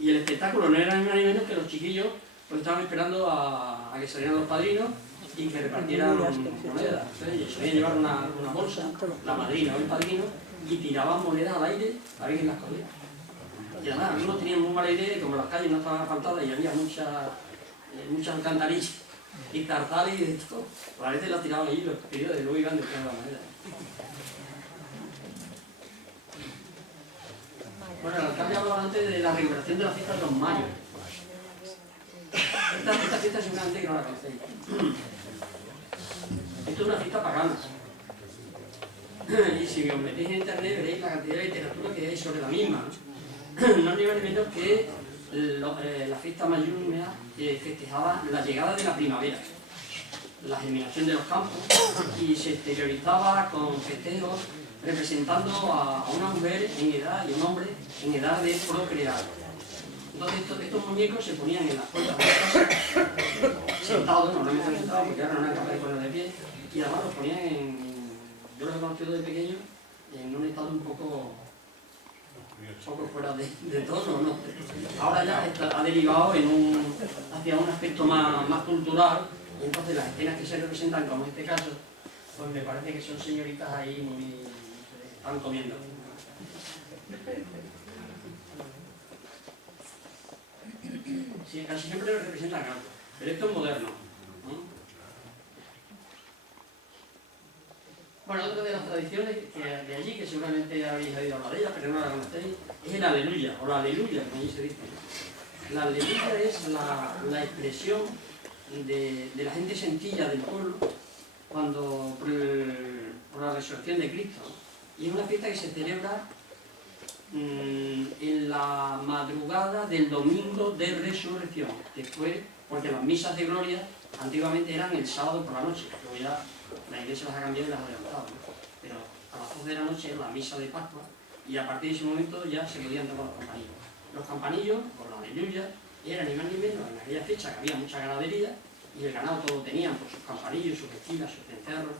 Y el espectáculo no era ni más ni menos que los chiquillos pues estaban esperando a que salieran los padrinos y que repartieran monedas. Entonces solían llevar una bolsa, la madrina o el padrino, y tiraban monedas al aire a ver quién las cogía. Y además, algunos tenían muy mala idea, y como las calles no estaban asfaltadas y había muchas alcantarillas y zarzales y de todo, pues a veces las tiraban allí y los pedidos de luego iban buscando la moneda. Bueno, el alcalde hablaba antes de la recuperación de la fiesta de los mayos. Esta fiesta seguramente que no la conocéis. Esto es una fiesta pagana. Y si os metéis en internet veréis la cantidad de literatura que hay sobre la misma. No ni más ni menos que la fiesta mayúmea festejaba la llegada de la primavera, la germinación de los campos, y se exteriorizaba con festejos representando a una mujer en edad y un hombre en edad de procrear. Entonces estos muñecos se ponían en las puertas de la casa, sentados, normalmente sentados, porque ahora no eran capaces de poner de pie, y además los ponían yo los he conocido de pequeño, en un estado un poco fuera de todo, ¿no? Ahora ya ha derivado hacia un aspecto más cultural, y entonces las escenas que se representan, como en este caso, pues me parece que son señoritas ahí están comiendo. Sí, casi siempre representan algo, pero esto es moderno, ¿no? Bueno, otra de las tradiciones de allí, que seguramente habéis oído hablar de ella, pero no la conocéis, es el aleluya, o la aleluya, como allí se dice. La aleluya es la expresión de la gente sencilla del pueblo cuando por la resurrección de Cristo. Y es una fiesta que se celebra en la madrugada del domingo de resurrección, después, porque las misas de gloria antiguamente eran el sábado por la noche, luego ya la iglesia las ha cambiado y las ha adelantado, ¿no? Pero a las 12 de la noche es la misa de Pascua y a partir de ese momento ya se podían tocar los campanillos. Los campanillos, por la aleluya, eran ni más ni menos en aquella fecha que había mucha ganadería y el ganado todo tenían por sus campanillos, sus esquilas, sus cencerros.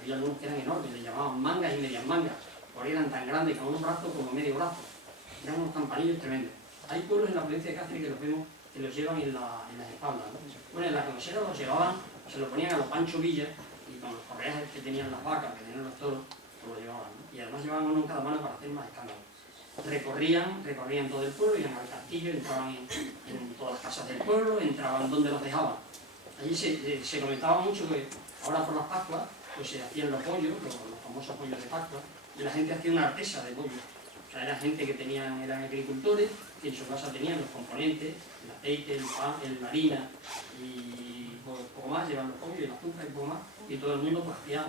Había algunos que eran enormes, les llamaban mangas y medias mangas, porque eran tan grandes como un brazo como medio brazo. Eran unos campanillos tremendos. Hay pueblos en la provincia de Cáceres que los vemos que los llevan en las espaldas, ¿no? Bueno, en la cosera los llevaban, se los ponían a los Pancho Villa y con los correajes que tenían las vacas, que tenían los toros, pues lo llevaban, ¿no? Y además llevaban uno en cada mano para hacer más escándalo. Recorrían todo el pueblo, iban al castillo, entraban en todas las casas del pueblo, entraban donde los dejaban. Allí se comentaba mucho que ahora por las Pascuas pues se hacían los pollos, los famosos pollos de Pascua, y la gente hacía una artesa de pollo. O sea, era gente que eran agricultores, que en su casa tenían los componentes, el aceite, el pan, la harina y poco más, llevan los pollos, el azúcar y poco más, y todo el mundo pues hacía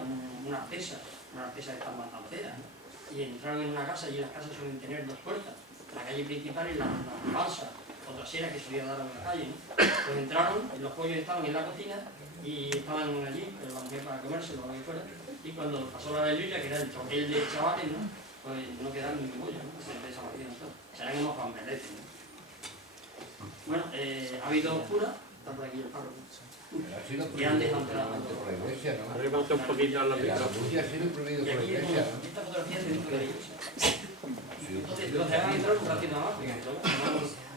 una artesa de estas matanceras, ¿no? Y entraron en una casa, y las casas suelen tener dos puertas, la calle principal y la falsa, o trasera que solía dar a la calle, ¿no? Pues entraron, los pollos estaban en la cocina y estaban allí, pero la mujer para comérselo o lo que fuera, y cuando pasó la bellulla, que era el troquel de chavales, ¿no? Pues no quedaron ni pollo, ¿no? Se desaparecieron todos. Serán unos pamperretes, ¿no? Bueno, ha habido oscura, está por aquí el párroco. Ha sido Que han prohibido dejado por la iglesia, ¿no? Arribate un poquito a la La micrófono. música ha sido prohibido Y por la aquí, iglesia, ¿no? esta fotografía es dentro de la iglesia. Entonces, los dejaban entrar un ratito nada más, porque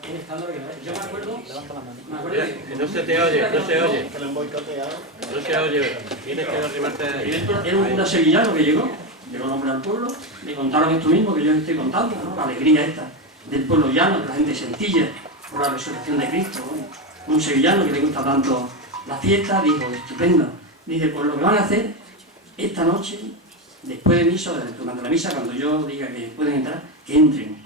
un escándalo que no es. Yo me acuerdo Que no se te oye, no se oye. Que lo han boicoteado. No se oye. Tienes que arrimarte ahí. Era un cura sevillano que llegó el hombre al pueblo, le contaron esto mismo que yo les estoy contando, ¿no? La alegría esta del pueblo llano, de la gente sencilla, por la resurrección de Cristo, ¿no? Un sevillano que le gusta tanto la fiesta, dijo, estupendo. Dice, pues lo que van a hacer esta noche, después de misa, durante la misa, cuando yo diga que pueden entrar, que entren.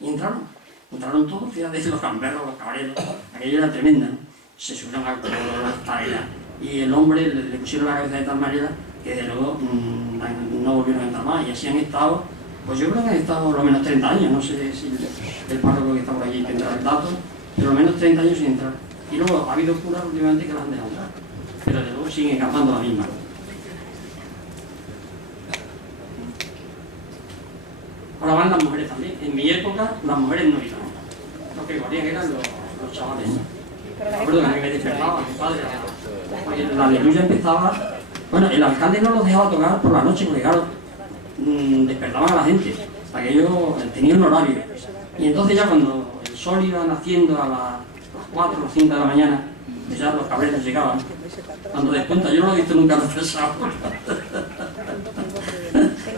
Y entraron todos, fíjate, los gamberros, los caballeros, aquello era tremenda, ¿no? Se subieron a la escalera y el hombre le pusieron la cabeza de tal manera que de luego no volvieron a entrar más, y así han estado, pues yo creo que han estado por lo menos 30 años, no sé si el párroco que está por allí tendrá el dato, pero al menos 30 años sin entrar. Y luego ha habido curas últimamente que las han dejado entrar, pero de luego siguen cantando la misma. Ahora van las mujeres también. En mi época las mujeres no iban, lo que valían eran los chavales. Me acuerdo que a mí me despertaba mi padre, porque la aleluya empezaba. Bueno, el alcalde no los dejaba tocar por la noche porque, claro, despertaban a la gente, para que ellos tenían un horario. Y entonces ya cuando el sol iba naciendo a las 4 o 5 de la mañana, pues ya los cabreros llegaban. Cuando despunta, yo no lo he visto nunca retrasado.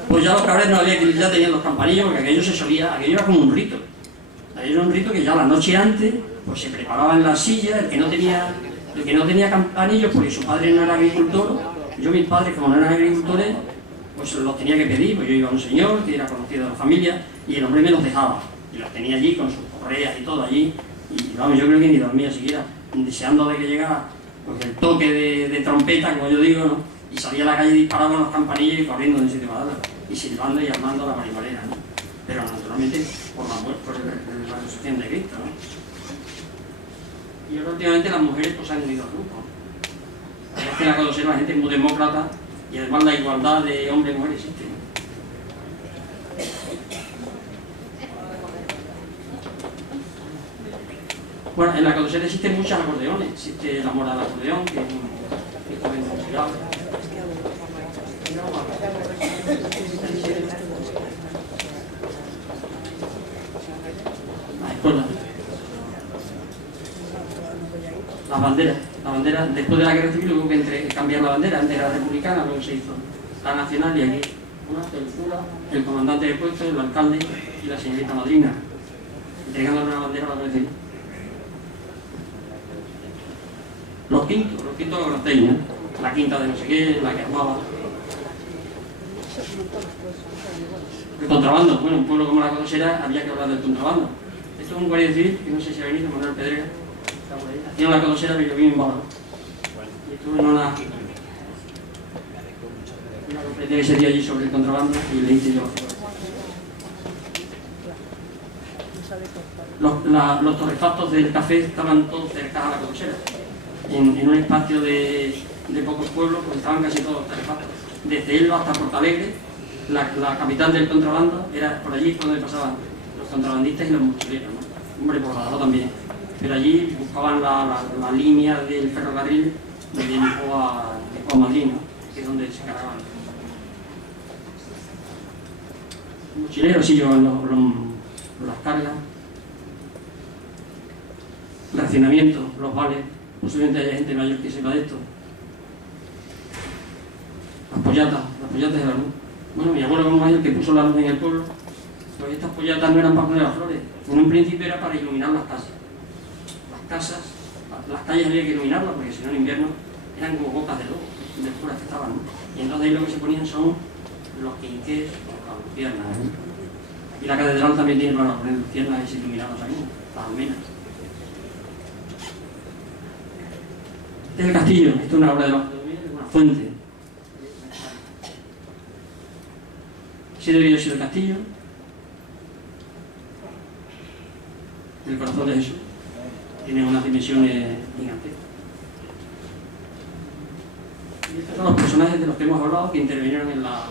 Pues ya los cabreros ya tenían los campanillos, porque aquello se solía, aquello era como un rito. Aquello era un rito que ya la noche antes, pues se preparaban las sillas, el que no tenía campanillos porque su padre no era agricultor. Yo, mis padres, como no eran agricultores, pues los tenía que pedir, pues yo iba a un señor que era conocido de la familia y el hombre me los dejaba. Y los tenía allí con sus correas y todo allí. Y vamos, yo creo que ni dormía siquiera, deseando de que llegara pues, el toque de trompeta, como yo digo, ¿no? Y salía a la calle disparado con los campanillos y corriendo de un sitio para otro. Y silbando y armando la marihuana, ¿no? Pero naturalmente por la muerte, por la resurrección de Cristo, ¿no? Y ahora últimamente las mujeres pues han unido al grupo. Es que en la Codosera la gente es muy demócrata y además la igualdad de hombre y mujer existe. Bueno, en la Codosera existen muchos acordeones. Existe la mora del acordeón, que es un instrumento musical. Las escuelas. Las banderas, después de la guerra civil hubo que cambiar la bandera, antes era republicana, luego se hizo la nacional y aquí el cura, el comandante de puesto, el alcalde y la señorita madrina, entregando una bandera a la guerra civil. Los quintos lo conocéis, ¿no? La quinta de no sé qué, la que armaba. El contrabando, bueno, un pueblo como la Codosera había que hablar del contrabando. Esto es un guardia civil, que no sé si ha venido, Manuel Pedrera. Hacían la Codosera, pero yo vi en Bárbaro. Y estuve en una conferencia que se dio allí sobre el contrabando y le hice yo los torrefactos del café estaban todos cerca a la Codosera. En un espacio de pocos pueblos, pues estaban casi todos torrefactos. Desde Elba hasta Portalegre, la capital del contrabando era por allí donde pasaban los contrabandistas y los mochileros, ¿no? Hombre, por Badajoz también. Pero allí buscaban la línea del ferrocarril de Lisboa a Madrid, ¿no? Que es donde se cargaban. Los mochileros sí llevaban las cargas, racionamiento, los vales. Posiblemente haya gente mayor que sepa de esto. Las pollatas de la luz. Bueno, mi abuelo como mayor que puso la luz en el pueblo, pues estas pollatas no eran para poner las flores. En un principio era para iluminar las casas. Las calles había que iluminarlas porque si no en invierno eran como bocas de lobo, de oscuras que estaban, ¿no? Y entonces ahí lo que se ponían son los quinqués o las luciernas, ¿no? Aquí la catedral también tiene para poner luciernas y se iluminaban también, las almenas. Este es el castillo, esto es una obra de Bartolomé, una fuente. Así debería ser el castillo, el corazón de Jesús. tiene unas dimensiones gigantescas. Y estos son los personajes de los que hemos hablado, que intervinieron en la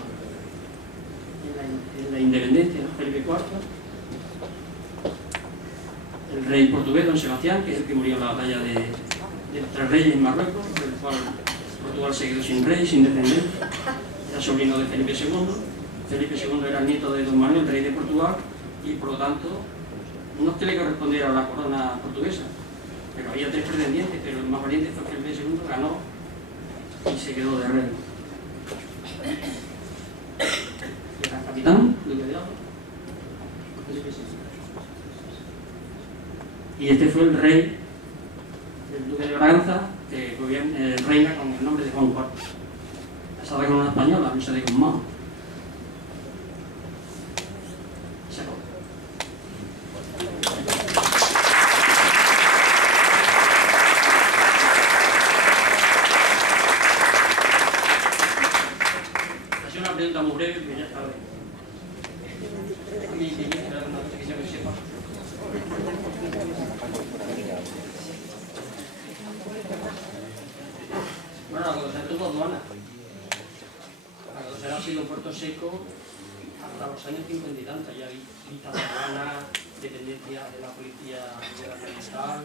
independencia, ¿no? Felipe IV, el rey portugués, don Sebastián, que es el que murió en la batalla de los Tres Reyes en Marruecos, por el cual Portugal se quedó sin rey, sin descendencia, era sobrino de Felipe II. Felipe II era el nieto de don Manuel, rey de Portugal, y por lo tanto no es que le correspondiera a la corona portuguesa, pero había 3 pretendientes, pero el más valiente fue Felipe II, ganó y se quedó de rey. Era capitán, duque de Alba, Felipe II. Y este fue el rey, el duque de Braganza, que reina con el nombre de Juan IV. Casada con una española, no sé de con más. Se acabó. Ha sido una pregunta muy breve, pero ya está bien. A mí me quiere dar una pequeña que sepa. Bueno, la Codosera tuvo aduana. La Codosera ha sido Puerto Seco hasta los años 50 y tantos. Ya vistas de aduana, dependencia de la policía medioambiental,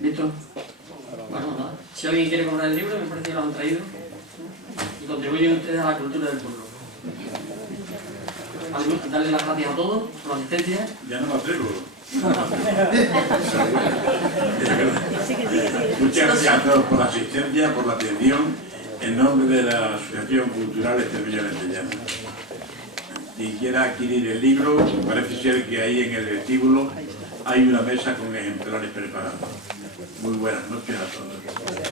¿listo? Bueno, nada. Si alguien quiere comprar el libro, me parece que lo han traído. Y contribuyen ustedes a la cultura del pueblo. Darle las gracias a todos por la asistencia. Ya no me atrevo. Muchas gracias a todos por la asistencia, por la atención, en nombre de la Asociación Cultural Extremeña Ventellana. Si quiera adquirir el libro, parece ser que ahí en el vestíbulo hay una mesa con ejemplares preparados. Muy buenas noches a todos.